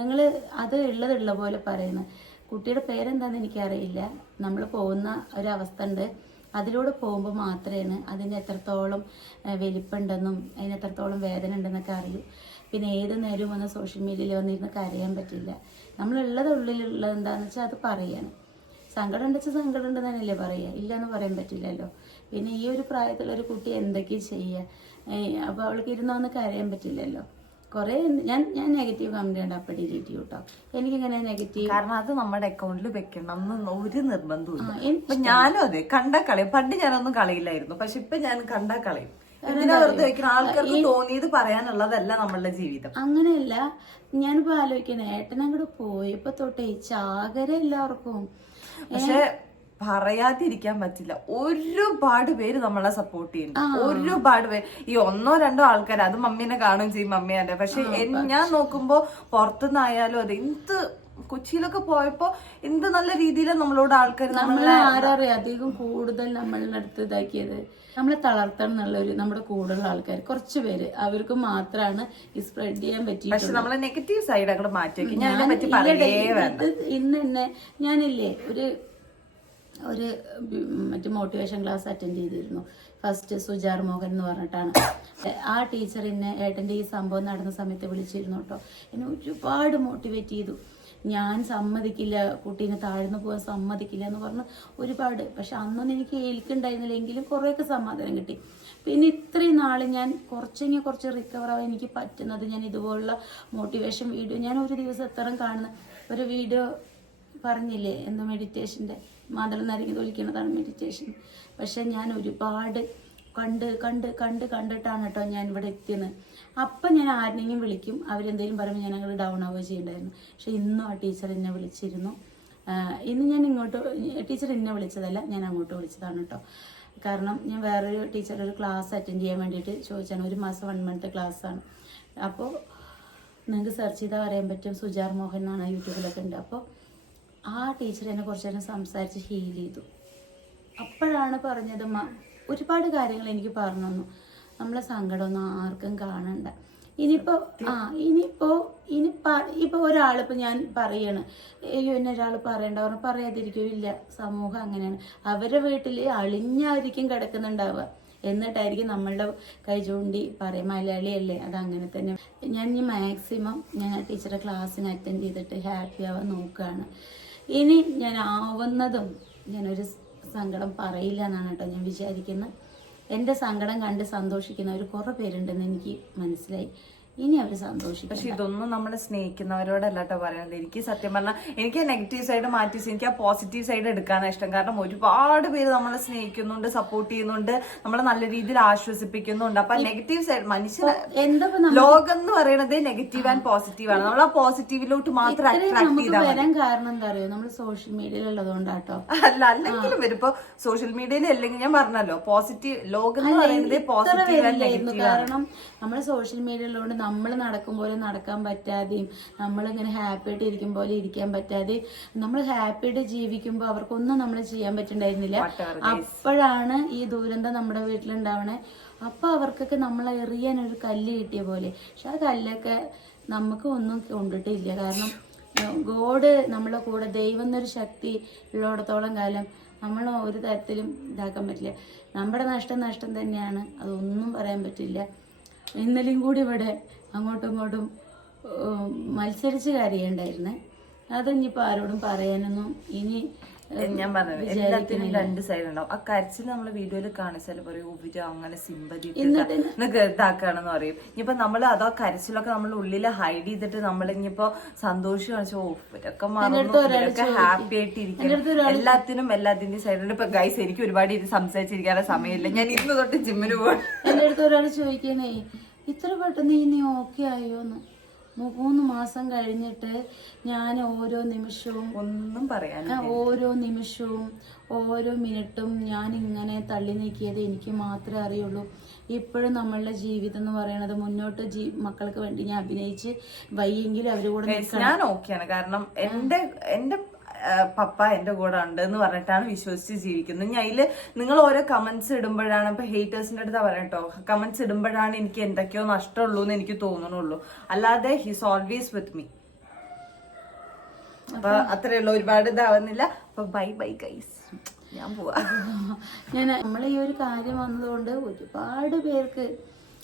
നിങ്ങൾ അത് ഉള്ള പോലെ പറയുന്നത്. കുട്ടിയുടെ പേരെന്താണെന്ന് എനിക്കറിയില്ല. നമ്മൾ പോകുന്ന ഒരവസ്ഥ ഉണ്ട്, അതിലൂടെ പോകുമ്പോൾ മാത്രമേ അതിന് എത്രത്തോളം വലിപ്പുണ്ടെന്നും അതിന് എത്രത്തോളം വേദന ഉണ്ടെന്നൊക്കെ അറിയൂ. പിന്നെ ഏത് നേരവും വന്ന് സോഷ്യൽ മീഡിയയിൽ വന്നിരുന്ന് കരയാൻ പറ്റില്ല. നമ്മളുള്ളത് ഉള്ളിലുള്ളത് എന്താണെന്ന് വെച്ചാൽ അത് പറയാണ്. സങ്കടം ഉണ്ടെച്ചാൽ സങ്കടം ഉണ്ടെന്ന് തന്നെയല്ലേ പറയുക, ഇല്ലയെന്ന് പറയാൻ പറ്റില്ലല്ലോ. പിന്നെ ഈ ഒരു പ്രായത്തിലൊരു കുട്ടി എന്തൊക്കെ ചെയ്യുക? അപ്പോൾ അവൾക്ക് ഇരുന്നൊന്ന് കരയാൻ പറ്റില്ലല്ലോ. കുറേ ഞാൻ നെഗറ്റീവ് കമന്റ് ഉണ്ട്, അപ്പോൾ ഡിലീറ്റ് ചെയ്യും കേട്ടോ. എനിക്കിങ്ങനെ നെഗറ്റീവ്, കാരണം അത് നമ്മുടെ അക്കൗണ്ടിൽ വെക്കണം എന്ന് ഒരു നിർബന്ധമില്ല. ഇപ്പൊ ഞാനും അതെ കണ്ടാ കളയും. പണ്ട് ഞാനൊന്നും കളയില്ലായിരുന്നു, പക്ഷെ ഇപ്പൊ ഞാൻ കണ്ടാ കളയും. എന്തിനാ വെറുതെ വെക്കണം? ആൾക്കാർക്ക് തോന്നിയത് പറയാനുള്ളതല്ല നമ്മളുടെ ജീവിതം. അങ്ങനെയല്ല, ഞാനിപ്പോ ആലോചിക്കണേ, ഏട്ടനങ്ങോട്ട് പോയപ്പോ തൊട്ടേ ചാകര എല്ലാവർക്കും. പക്ഷെ പറയാതിരിക്കാൻ പറ്റില്ല, ഒരുപാട് പേര് നമ്മളെ സപ്പോർട്ട് ചെയ്യുന്നു. ഒരുപാട് പേര്, ഈ 1-2 ആൾക്കാർ, അത് മമ്മീനെ കാണുകയും ചെയ്യും, മമ്മിയാന്റെ. പക്ഷെ ഞാൻ നോക്കുമ്പോ പുറത്തുനിന്നായാലും അതെ, എന്ത് കൊച്ചിയിലൊക്കെ പോയപ്പോ എന്ത് നല്ല രീതിയിൽ നമ്മളോട് ആൾക്കാർ, ആരറിയാം അധികം കൂടുതൽ നമ്മളുടെ അടുത്ത് ഇതാക്കിയത് നമ്മളെ തളർത്തണം എന്നുള്ളൊരു നമ്മുടെ കൂടുതലുള്ള ആൾക്കാർ കുറച്ച് പേര്, അവർക്ക് മാത്രമാണ് ഈ സ്പ്രെഡ് ചെയ്യാൻ പറ്റിയത്. പക്ഷെ നമ്മളെ നെഗറ്റീവ് സൈഡ് അങ്ങോട്ട് മാറ്റി വെക്കും. ഇന്ന് തന്നെ ഞാനില്ലേ ഒരു മറ്റേ മോട്ടിവേഷൻ ക്ലാസ് അറ്റൻഡ് ചെയ്തിരുന്നു. ഫസ്റ്റ് സുജാർ മോഹൻ എന്ന് പറഞ്ഞിട്ടാണ്. ആ ടീച്ചർ എന്നെ ഏട്ടൻ്റെ ഈ സംഭവം നടന്ന സമയത്ത് വിളിച്ചിരുന്നു കേട്ടോ. എന്നെ ഒരുപാട് മോട്ടിവേറ്റ് ചെയ്തു. ഞാൻ സമ്മതിക്കില്ല, കുട്ടീനെ താഴ്ന്നു പോകാൻ സമ്മതിക്കില്ല എന്ന് പറഞ്ഞ് ഒരുപാട്. പക്ഷെ അന്നൊന്നും എനിക്ക് ഏൽക്കുണ്ടായിരുന്നില്ലെങ്കിലും കുറേയൊക്കെ സമാധാനം കിട്ടി. പിന്നെ ഇത്രയും നാൾ ഞാൻ കുറച്ച് റിക്കവർ ആവാൻ എനിക്ക് പറ്റുന്നത് ഞാൻ ഇതുപോലുള്ള മോട്ടിവേഷൻ വീഡിയോ, ഞാൻ ഒരു ദിവസം എത്രയും കാണുന്ന ഒരു വീഡിയോ പറഞ്ഞില്ലേ, എന്താ മെഡിറ്റേഷൻ്റെ മാതളം നരങ്ങി തൊലിക്കുന്നതാണ് മെഡിറ്റേഷൻ. പക്ഷെ ഞാൻ ഒരുപാട് കണ്ടിട്ടാണ് കേട്ടോ ഞാൻ ഇവിടെ എത്തിയത്. അപ്പം ഞാൻ ആരെങ്കിലും വിളിക്കും, അവരെന്തെങ്കിലും പറയുമ്പോൾ ഞാൻ അങ്ങോട്ട് ഡൗൺ ആവുകയോ ചെയ്യണ്ടായിരുന്നു. പക്ഷെ ഇന്നും ആ ടീച്ചർ എന്നെ വിളിച്ചിരുന്നു. ഇന്ന് ഞാൻ ടീച്ചർ എന്നെ വിളിച്ചതല്ല, ഞാൻ അങ്ങോട്ട് വിളിച്ചതാണ് കേട്ടോ. കാരണം ഞാൻ വേറൊരു ടീച്ചർ ഒരു ക്ലാസ് അറ്റൻഡ് ചെയ്യാൻ വേണ്ടിയിട്ട് ചോദിച്ചാണ്. 1 മാസം 1 മന്ത് ക്ലാസ്സാണ്. അപ്പോൾ നിങ്ങൾക്ക് സെർച്ച് ചെയ്താൽ അറിയാൻ പറ്റും, സുജാർ മോഹൻ എന്നാണ് യൂട്യൂബിലൊക്കെ ഉണ്ട്. അപ്പോൾ ആ ടീച്ചർ എന്നെ കുറച്ച് നേരം സംസാരിച്ച് ഹീൽ ചെയ്തു. അപ്പോഴാണ് പറഞ്ഞത്, ഒരുപാട് കാര്യങ്ങൾ എനിക്ക് പറഞ്ഞു തന്നു. നമ്മളെ സങ്കടമൊന്നും ആർക്കും കാണണ്ട. ഇനിയിപ്പോൾ ഒരാളിപ്പോൾ ഞാൻ പറയാണ്, അയ്യോ എന്നെ ഒരാൾ പറയണ്ട, പറഞ്ഞാൽ പറയാതിരിക്കില്ല. സമൂഹം അങ്ങനെയാണ്. അവരുടെ വീട്ടിൽ അളിഞ്ഞായിരിക്കും കിടക്കുന്നുണ്ടാവുക, എന്നിട്ടായിരിക്കും നമ്മളുടെ കൈ ചൂണ്ടി പറയും മലയാളിയല്ലേ, അതങ്ങനെ തന്നെ. ഞാൻ മാക്സിമം ഞാൻ ടീച്ചറുടെ ക്ലാസ്സിന് അറ്റൻഡ് ചെയ്തിട്ട് ഹാപ്പി ആവാൻ നോക്കുകയാണ്. ഇനി ഞാൻ ആവുന്നതും ഞാനൊരു സങ്കടം പറയില്ല എന്നാണ് കേട്ടോ ഞാൻ വിചാരിക്കുന്നത്. എൻ്റെ സങ്കടം കണ്ട് സന്തോഷിക്കുന്നവർ കുറേ പേരുണ്ടെന്ന് എനിക്ക് മനസ്സിലായി. ഇനി അവർ സന്തോഷിക്കും. പക്ഷെ ഇതൊന്നും നമ്മളെ സ്നേഹിക്കുന്നവരോടല്ല കേട്ടോ പറയുന്നത്. എനിക്ക് സത്യം പറഞ്ഞാൽ എനിക്ക് നെഗറ്റീവ് സൈഡ് മാറ്റി എനിക്ക് ആ പോസിറ്റീവ് സൈഡ് എടുക്കാനാണ് ഇഷ്ടം. കാരണം ഒരുപാട് പേര് നമ്മളെ സ്നേഹിക്കുന്നുണ്ട്, സപ്പോർട്ട് ചെയ്യുന്നുണ്ട്, നമ്മളെ നല്ല രീതിയിൽ ആശ്വസിപ്പിക്കുന്നുണ്ട്. അപ്പൊ നെഗറ്റീവ് സൈഡ് മനുഷ്യന് ലോകം എന്ന് പറയുന്നത് നെഗറ്റീവ് ആൻഡ് പോസിറ്റീവ് ആണ്. നമ്മൾ ആ പോസിറ്റീവിലോട്ട് മാത്രം അട്രാക്ട് ചെയ്താൽ വരാൻ കാരണം എന്താ അറിയോ, നമ്മൾ സോഷ്യൽ മീഡിയയിൽ ഉള്ളതുകൊണ്ടാട്ടോ. അല്ലെങ്കിലും വരുമ്പോ സോഷ്യൽ മീഡിയയിൽ അല്ലെങ്കിൽ ഞാൻ പറഞ്ഞല്ലോ പോസിറ്റീവ് ലോകം എന്ന് പറയുന്നത് പോസിറ്റീവ് ആൻഡ് നെഗറ്റീവ്. കാരണം നമ്മൾ സോഷ്യൽ മീഡിയയിലുകൊണ്ട് നമ്മൾ നടക്കും പോലെ നടക്കാൻ പറ്റാതെയും നമ്മളിങ്ങനെ ഹാപ്പി ആയിട്ട് ഇരിക്കും പോലെ ഇരിക്കാൻ പറ്റാതെയും നമ്മൾ ഹാപ്പി ആയിട്ട് ജീവിക്കുമ്പോൾ അവർക്കൊന്നും നമ്മൾ ചെയ്യാൻ പറ്റുന്നുണ്ടായിരുന്നില്ല. അപ്പോഴാണ് ഈ ദുരന്തം നമ്മുടെ വീട്ടിലുണ്ടാവണേ. അപ്പൊ അവർക്കൊക്കെ നമ്മളെ എറിയാൻ ഒരു കല്ല് കിട്ടിയ പോലെ. പക്ഷെ ആ കല്ലൊക്കെ നമുക്ക് ഒന്നും കൊണ്ടിട്ടില്ല. കാരണം ഗോഡ് നമ്മളെ കൂടെ, ദൈവം എന്നൊരു ശക്തി ഉള്ളിടത്തോളം കാലം നമ്മൾ ഒരു തരത്തിലും ഇതാക്കാൻ പറ്റില്ല. നമ്മുടെ നഷ്ടം തന്നെയാണ്, അതൊന്നും പറയാൻ പറ്റില്ല. ഇന്നലെയും കൂടി ഇവിടെ അങ്ങോട്ടും ഇങ്ങോട്ടും മത്സരിച്ച് കരയുണ്ടായിരുന്നേ. അതിനിപ്പോൾ ആരോടും പറയാനൊന്നും ഇനി ഞാൻ പറഞ്ഞത് എല്ലാത്തിനും രണ്ട് സൈഡ് ഉണ്ടാവും. ആ കരച്ചിൽ നമ്മള് വീഡിയോയിൽ കാണിച്ചാൽ പറയും ഉപരി അങ്ങനെ സിമ്പതി ഇതാക്കാണെന്ന് പറയും. ഇനിയിപ്പോ നമ്മള് അതോ കരച്ചിലൊക്കെ നമ്മൾ ഉള്ളിൽ ഹൈഡ് ചെയ്തിട്ട് നമ്മൾ ഇനിയിപ്പോ സന്തോഷം കാണിച്ചു ഇവരൊക്കെ മറന്നൊക്കെ ഹാപ്പി ആയിട്ടിരിക്കും. എല്ലാത്തിന്റെയും സൈഡുണ്ട്. ഇപ്പൊ ഗൈസ് എനിക്ക് ഒരുപാട് ഇത് സംസാരിച്ചിരിക്കാനുള്ള സമയമില്ല. ഞാൻ ഇന്ന് തൊട്ട് ജിമ്മിന് പോകാൻ. എന്റെ അടുത്ത് ഒരാൾ ചോദിക്കണേ ഇത്ര പെട്ടെന്ന് ഇനി ഓക്കെ ആയോന്ന്. 3 മാസം കഴിഞ്ഞിട്ട് ഞാൻ ഓരോ നിമിഷവും ഒന്നും പറയാൻ ഓരോ നിമിഷവും ഓരോ മിനിറ്റും ഞാൻ ഇങ്ങനെ തള്ളി നീക്കിയത് എനിക്ക് മാത്രമേ അറിയുള്ളൂ. ഇപ്പോഴും നമ്മളുടെ ജീവിതം എന്ന് പറയുന്നത് മുന്നോട്ട് മക്കൾക്ക് വേണ്ടി ഞാൻ അഭിനയിച്ച് വയ്യെങ്കിലും അവരുടെ കൂടെ ഞാൻ ഓക്കെയാണ്. കാരണം എന്റെ പപ്പ എന്റെ കൂടെ ഉണ്ട് എന്ന് പറഞ്ഞിട്ടാണ് വിശ്വസിച്ച് ജീവിക്കുന്നത്. ഞാൻ അതില് നിങ്ങൾ ഓരോ കമന്റ്സ് ഇടുമ്പോഴാണ്, ഇപ്പൊ ഹേറ്റേഴ്സിന്റെ അടുത്താ പറയട്ടോ, കമന്റ്സ് ഇടുമ്പോഴാണ് എനിക്ക് എന്തൊക്കെയോ നഷ്ടമുള്ളൂ എന്ന് എനിക്ക് തോന്നുന്നുള്ളൂ. അല്ലാതെ ഹിസ് ഓൾവേസ് വിത്ത് മീ. അപ്പൊ അത്രയുള്ള ഒരുപാട് ഇതാവുന്നില്ല. അപ്പൊ ബൈ ഗൈസ്, ഞാൻ പോവാ. നമ്മൾ ഈ ഒരു കാര്യം വന്നതുകൊണ്ട് ഒരുപാട് പേർക്ക്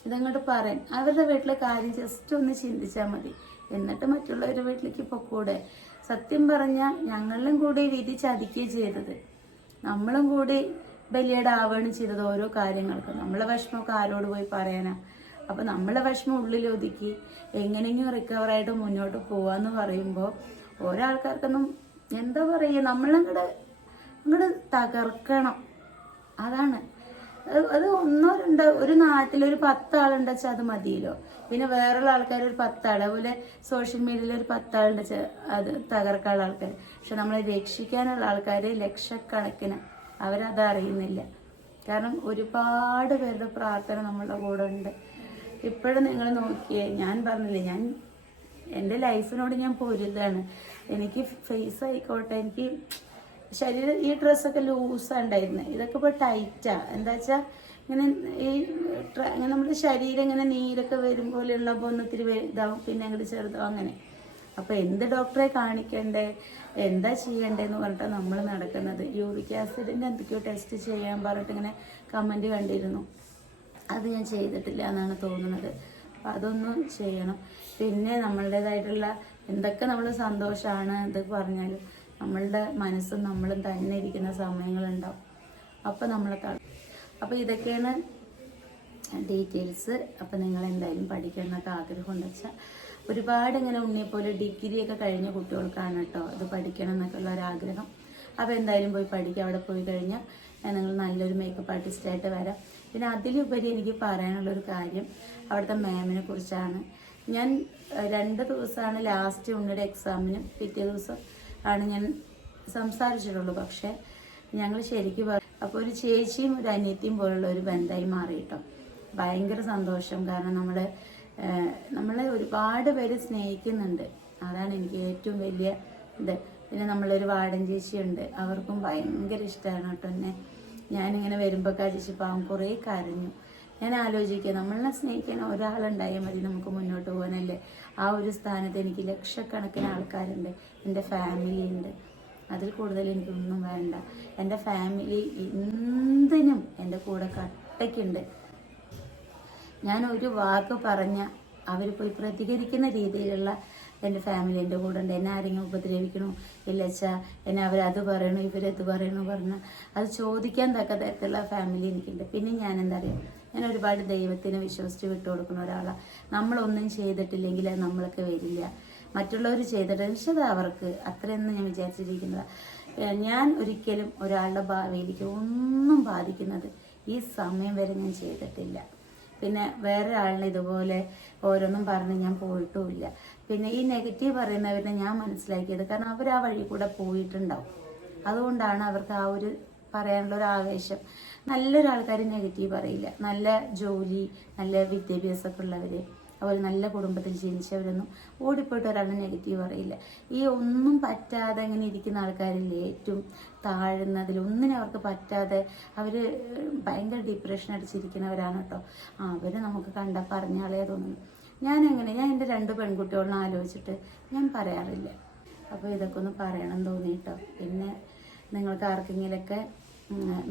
ഇതങ്ങോട്ട് പറയാൻ, അവരുടെ വീട്ടിലെ കാര്യം ജസ്റ്റ് ഒന്ന് ചിന്തിച്ചാൽ മതി. എന്നിട്ട് മറ്റുള്ളവരുടെ വീട്ടിലേക്ക് പൊക്കൂടെ. സത്യം പറഞ്ഞാൽ ഞങ്ങളിലും കൂടി വിധി ചതിക്കുകയും ചെയ്തത്, നമ്മളും കൂടി ബലിയേടാവുകയാണ് ചെയ്തത് ഓരോ കാര്യങ്ങൾക്ക്. നമ്മളെ വിഷമമൊക്കെ ആരോട് പോയി പറയാനാ. അപ്പം നമ്മളെ വിഷമം ഉള്ളിൽ ഒതുക്കി എങ്ങനെയെങ്കിലും റിക്കവറായിട്ട് മുന്നോട്ട് പോവാന്ന് പറയുമ്പോൾ ഓരോ ആൾക്കാർക്കൊന്നും എന്താ പറയുക, അങ്ങോട്ട് തകർക്കണം. അതാണ് അത്. ഒന്നോ രണ്ടോ, ഒരു നാട്ടിലൊരു 10 ആളുണ്ട് വെച്ചാൽ അത് മതിയല്ലോ. പിന്നെ വേറെയുള്ള ആൾക്കാർ ഒരു 10 ആൾ, അതുപോലെ സോഷ്യൽ മീഡിയയിൽ ഒരു 10 ആളുണ്ട് വെച്ചാൽ അത് തകർക്കാനുള്ള ആൾക്കാർ. പക്ഷെ നമ്മളെ രക്ഷിക്കാനുള്ള ആൾക്കാർ ലക്ഷക്കണക്കിന്, അവരത് അറിയുന്നില്ല. കാരണം ഒരുപാട് പേരുടെ പ്രാർത്ഥന നമ്മളുടെ കൂടെ ഉണ്ട്. ഇപ്പോഴും നിങ്ങൾ നോക്കിയേ, ഞാൻ പറഞ്ഞില്ലേ, ഞാൻ എൻ്റെ ലൈഫിനോട് ഞാൻ പൊരുതാണ്. എനിക്ക് ഫേസ് ആയിക്കോട്ടെ, എനിക്ക് ശരീരം ഈ ഡ്രസ്സൊക്കെ ലൂസാണ് ഉണ്ടായിരുന്നത്. ഇതൊക്കെ ഇപ്പോൾ ടൈറ്റാണ്. എന്താ വെച്ചാൽ ഇങ്ങനെ ഇങ്ങനെ നമ്മുടെ ശരീരം ഇങ്ങനെ നീരൊക്കെ വരും പോലെയുള്ളപ്പോൾ ഒന്ന് ഇത്തിരി ഇതാവും, പിന്നെ അങ്ങോട്ട് ചെറുതാവും അങ്ങനെ. അപ്പോൾ എന്ത് ഡോക്ടറെ കാണിക്കണ്ടേ, എന്താ ചെയ്യണ്ടേന്ന് പറഞ്ഞിട്ടാണ് നമ്മൾ നടക്കുന്നത്. യൂറിക് ആസിഡിൻ്റെ എന്തൊക്കെയോ ടെസ്റ്റ് ചെയ്യാൻ പറഞ്ഞിട്ട് ഇങ്ങനെ കമൻറ്റ് കണ്ടിരുന്നു. അത് ഞാൻ ചെയ്തിട്ടില്ല എന്നാണ് തോന്നുന്നത്. അപ്പോൾ അതൊന്നും ചെയ്യണം. പിന്നെ നമ്മളുടേതായിട്ടുള്ള എന്തൊക്കെ നമ്മൾ സന്തോഷമാണ് എന്തൊക്കെ പറഞ്ഞാലും നമ്മളുടെ മനസ്സും നമ്മളും തന്നെ ഇരിക്കുന്ന സമയങ്ങളുണ്ടാവും. അപ്പോൾ നമ്മളെ അപ്പോൾ ഇതൊക്കെയാണ് ഡീറ്റെയിൽസ്. അപ്പോൾ നിങ്ങൾ എന്തായാലും പഠിക്കണം എന്നൊക്കെ ആഗ്രഹം ഉണ്ട് വെച്ചാൽ ഒരുപാട് ഇങ്ങനെ ഉണ്ണിയെപ്പോലെ ഡിഗ്രിയൊക്കെ കഴിഞ്ഞ കുട്ടികൾക്കാണ് കേട്ടോ അത് പഠിക്കണം എന്നൊക്കെ ഉള്ള ഒരാഗ്രഹം. അപ്പോൾ എന്തായാലും പോയി പഠിക്കുക. അവിടെ പോയി കഴിഞ്ഞാൽ നിങ്ങൾ നല്ലൊരു മേക്കപ്പ് ആർട്ടിസ്റ്റായിട്ട് വരാം. പിന്നെ അതിലുപരി എനിക്ക് പറയാനുള്ളൊരു കാര്യം അവിടുത്തെ മാമിനെ കുറിച്ചാണ്. ഞാൻ 2 ദിവസമാണ് ലാസ്റ്റ് ഉണ്ണിയുടെ എക്സാമിനും പിറ്റേ ദിവസം ആണ് ഞാൻ സംസാരിച്ചിട്ടുള്ളൂ. പക്ഷേ ഞങ്ങൾ ശരിക്കും അപ്പോൾ ഒരു ചേച്ചിയും ഒരു അനിയത്തിയും പോലുള്ള ഒരു ബന്ധമായി മാറി കേട്ടോ. ഭയങ്കര സന്തോഷം. കാരണം നമ്മളെ ഒരുപാട് പേര് സ്നേഹിക്കുന്നുണ്ട്. അതാണ് എനിക്ക് ഏറ്റവും വലിയ ഇത്. പിന്നെ നമ്മളൊരു വാർഡൻ ചേച്ചിയുണ്ട്, അവർക്കും ഭയങ്കര ഇഷ്ടമാണ് കേട്ടോ എന്നെ. ഞാനിങ്ങനെ വരുമ്പോൾ ചേച്ചി പാവം കുറേ കരഞ്ഞു. ഞാൻ ആലോചിക്കുക, നമ്മളെ സ്നേഹിക്കാൻ ഒരാളുണ്ടായാൽ മതി നമുക്ക് മുന്നോട്ട് പോകാനല്ലേ. ആ ഒരു സ്ഥാനത്ത് എനിക്ക് ലക്ഷക്കണക്കിന് ആൾക്കാരുണ്ട്, എൻ്റെ ഫാമിലി ഉണ്ട്. അതിൽ കൂടുതൽ എനിക്കൊന്നും വേണ്ട. എൻ്റെ ഫാമിലി എന്തിനും എൻ്റെ കൂടെ കട്ടയ്ക്കുണ്ട്. ഞാൻ ഒരു വാക്ക് പറഞ്ഞ അവർ പോയി പ്രതികരിക്കുന്ന രീതിയിലുള്ള എൻ്റെ ഫാമിലി എൻ്റെ കൂടെ ഉണ്ട്, എന്നെ ആരെങ്കിലും ഉപദ്രവിക്കണോ ഇല്ല അച്ഛാ, എന്നെ അവരത് പറയണോ ഇവരത് പറയണോ പറഞ്ഞാൽ അത് ചോദിക്കാൻ തക്ക തരത്തിലുള്ള ഫാമിലി എനിക്കുണ്ട്. പിന്നെ ഞാൻ എന്താ പറയുക, ഞാൻ ഒരുപാട് ദൈവത്തിനെ വിശ്വസിച്ച് വിട്ടുകൊടുക്കുന്ന ഒരാളാണ്. നമ്മളൊന്നും ചെയ്തിട്ടില്ലെങ്കിൽ അത് നമ്മൾക്ക് വരില്ല, മറ്റുള്ളവർ ചെയ്തിട്ട് പക്ഷെ അത് അവർക്ക് അത്രയൊന്നും ഞാൻ വിചാരിച്ചിരിക്കുന്നത്. ഞാൻ ഒരിക്കലും ഒരാളുടെ ഭാവിയിലേക്ക് ഒന്നും ബാധിക്കുന്നത് ഈ സമയം വരെ ഞാൻ ചെയ്തിട്ടില്ല. പിന്നെ വേറെ ആളിനെ ഇതുപോലെ ഓരോന്നും പറഞ്ഞ് ഞാൻ പോയിട്ടുമില്ല. പിന്നെ ഈ നെഗറ്റീവ് പറയുന്നവരെ ഞാൻ മനസ്സിലാക്കിയത് കാരണം അവർ ആ വഴി കൂടെ പോയിട്ടുണ്ടാവും, അതുകൊണ്ടാണ് അവർക്ക് ആ ഒരു പറയാനുള്ള ഒരു ആവേശം. നല്ലൊരാൾക്കാർ നെഗറ്റീവ് പറയില്ല. നല്ല ജോലി നല്ല വിദ്യാഭ്യാസമൊക്കെ ഉള്ളവർ, അവർ നല്ല കുടുംബത്തിൽ ജനിച്ചവരൊന്നും ഓടിപ്പോയിട്ട് ഒരാളുടെ നെഗറ്റീവ് പറയില്ല. ഈ ഒന്നും പറ്റാതെ ഇങ്ങനെ ഇരിക്കുന്ന ആൾക്കാരില്ലേ ഏറ്റവും താഴുന്നതിൽ ഒന്നിനും അവർക്ക് പറ്റാതെ അവർ ഭയങ്കര ഡിപ്രഷൻ അടിച്ചിരിക്കുന്നവരാണ് കേട്ടോ. അവർ നമുക്ക് കണ്ട പറഞ്ഞാളേ തോന്നുന്നു. ഞാൻ എൻ്റെ 2 പെൺകുട്ടികളെ ആലോചിച്ചിട്ട് ഞാൻ പറയാറില്ല. അപ്പോൾ ഇതൊക്കെ ഒന്ന് പറയണം തോന്നി കേട്ടോ. പിന്നെ നിങ്ങൾക്ക് ആർക്കെങ്കിലൊക്കെ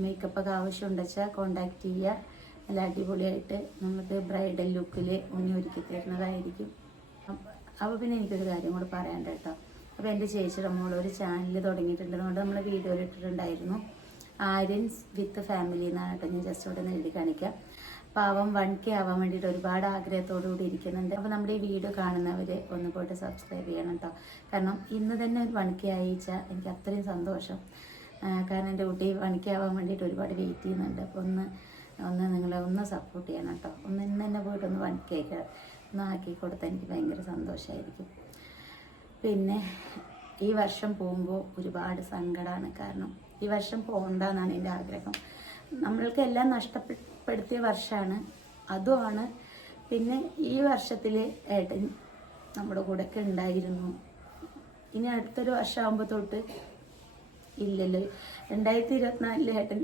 മേക്കപ്പൊക്കെ ആവശ്യമുണ്ടെന്ന് വെച്ചാൽ കോണ്ടാക്ട് ചെയ്യുക. നല്ല അടിപൊളിയായിട്ട് നമുക്ക് ബ്രൈഡൽ ലുക്കിൽ ഉണ്ണി ഒരുക്കി തരുന്നതായിരിക്കും. അപ്പോൾ പിന്നെ എനിക്കൊരു കാര്യം കൂടെ പറയാണ്ട് കേട്ടോ. അപ്പോൾ എൻ്റെ ചേച്ചിയുടെ മോൾ ഒരു ചാനൽ തുടങ്ങിയിട്ടുണ്ട്, അതുകൊണ്ട് നമ്മൾ വീഡിയോയിൽ ഇട്ടിട്ടുണ്ടായിരുന്നു. ആര്യൻസ് വിത്ത് ഫാമിലി എന്നാണ് കേട്ടോ. ഞാൻ ജസ്റ്റ് ഇവിടെ നിന്ന് എഴുതി കാണിക്കാം. പാവം 1K ആവാൻ വേണ്ടിയിട്ട് ഒരുപാട് ആഗ്രഹത്തോടു കൂടി ഇരിക്കുന്നുണ്ട്. അപ്പോൾ നമ്മുടെ ഈ വീഡിയോ കാണുന്നവർ ഒന്ന് പോയിട്ട് സബ്സ്ക്രൈബ് ചെയ്യണം കേട്ടോ. കാരണം ഇന്ന് തന്നെ ഒരു 1K ആയിച്ചാൽ എനിക്ക് അത്രയും സന്തോഷം. കാരണം എൻ്റെ കുട്ടി 1K ആവാൻ വേണ്ടിയിട്ട് ഒരുപാട് വെയിറ്റ് ചെയ്യുന്നുണ്ട്. അപ്പോൾ ഒന്ന് നിങ്ങളെ ഒന്ന് സപ്പോർട്ട് ചെയ്യണം കേട്ടോ. ഇന്ന് തന്നെ പോയിട്ടൊന്ന് 1K ഒന്ന് ആക്കി കൊടുത്താൽ എനിക്ക് ഭയങ്കര സന്തോഷമായിരിക്കും. പിന്നെ ഈ വർഷം പോകുമ്പോൾ ഒരുപാട് സങ്കടമാണ്. കാരണം ഈ വർഷം പോകണ്ടെന്നാണ് എൻ്റെ ആഗ്രഹം. നമ്മൾക്ക് എല്ലാം നഷ്ടപ്പെടുത്തിയ വർഷമാണ്, അതുമാണ്. പിന്നെ ഈ വർഷത്തിൽ ഏട്ടൻ നമ്മുടെ കൂടെയൊക്കെ ഉണ്ടായിരുന്നു. ഇനി അടുത്തൊരു വർഷമാകുമ്പോൾ തൊട്ട് ഇല്ലല്ലോ. 2024 ഏട്ടൻ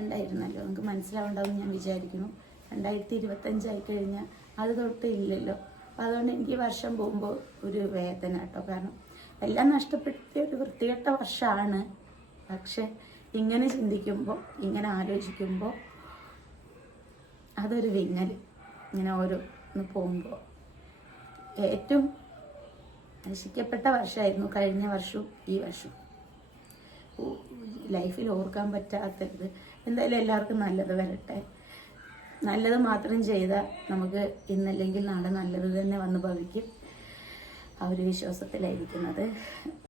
ഉണ്ടായിരുന്നല്ലോ, നമുക്ക് മനസ്സിലാവുണ്ടാവും ഞാൻ വിചാരിക്കുന്നു. 2025 ആയി കഴിഞ്ഞാൽ അത് തൊട്ട് ഇല്ലല്ലോ. അപ്പോൾ അതുകൊണ്ട് എനിക്ക് ഈ വർഷം പോകുമ്പോൾ ഒരു വേദന കേട്ടോ. കാരണം എല്ലാം നഷ്ടപ്പെടുത്തിയ ഒരു വൃത്തികെട്ട വർഷമാണ്. പക്ഷെ ഇങ്ങനെ ചിന്തിക്കുമ്പോൾ, ഇങ്ങനെ ആലോചിക്കുമ്പോൾ അതൊരു വിങ്ങൽ. ഇങ്ങനെ ഓരോന്ന് പോകുമ്പോൾ ഏറ്റവും നശിക്കപ്പെട്ട വർഷമായിരുന്നു കഴിഞ്ഞ വർഷവും ഈ വർഷവും. ലൈഫിൽ ഓർക്കാൻ പറ്റാത്തത്. എന്തായാലും എല്ലാവർക്കും നല്ലത് വരട്ടെ. നല്ലത് മാത്രം ചെയ്താൽ നമുക്ക് ഇന്നല്ലെങ്കിൽ നാളെ നല്ലത് തന്നെ വന്ന് ഭവിക്കും. ആ ഒരു വിശ്വാസത്തിലായിരിക്കുന്നത്.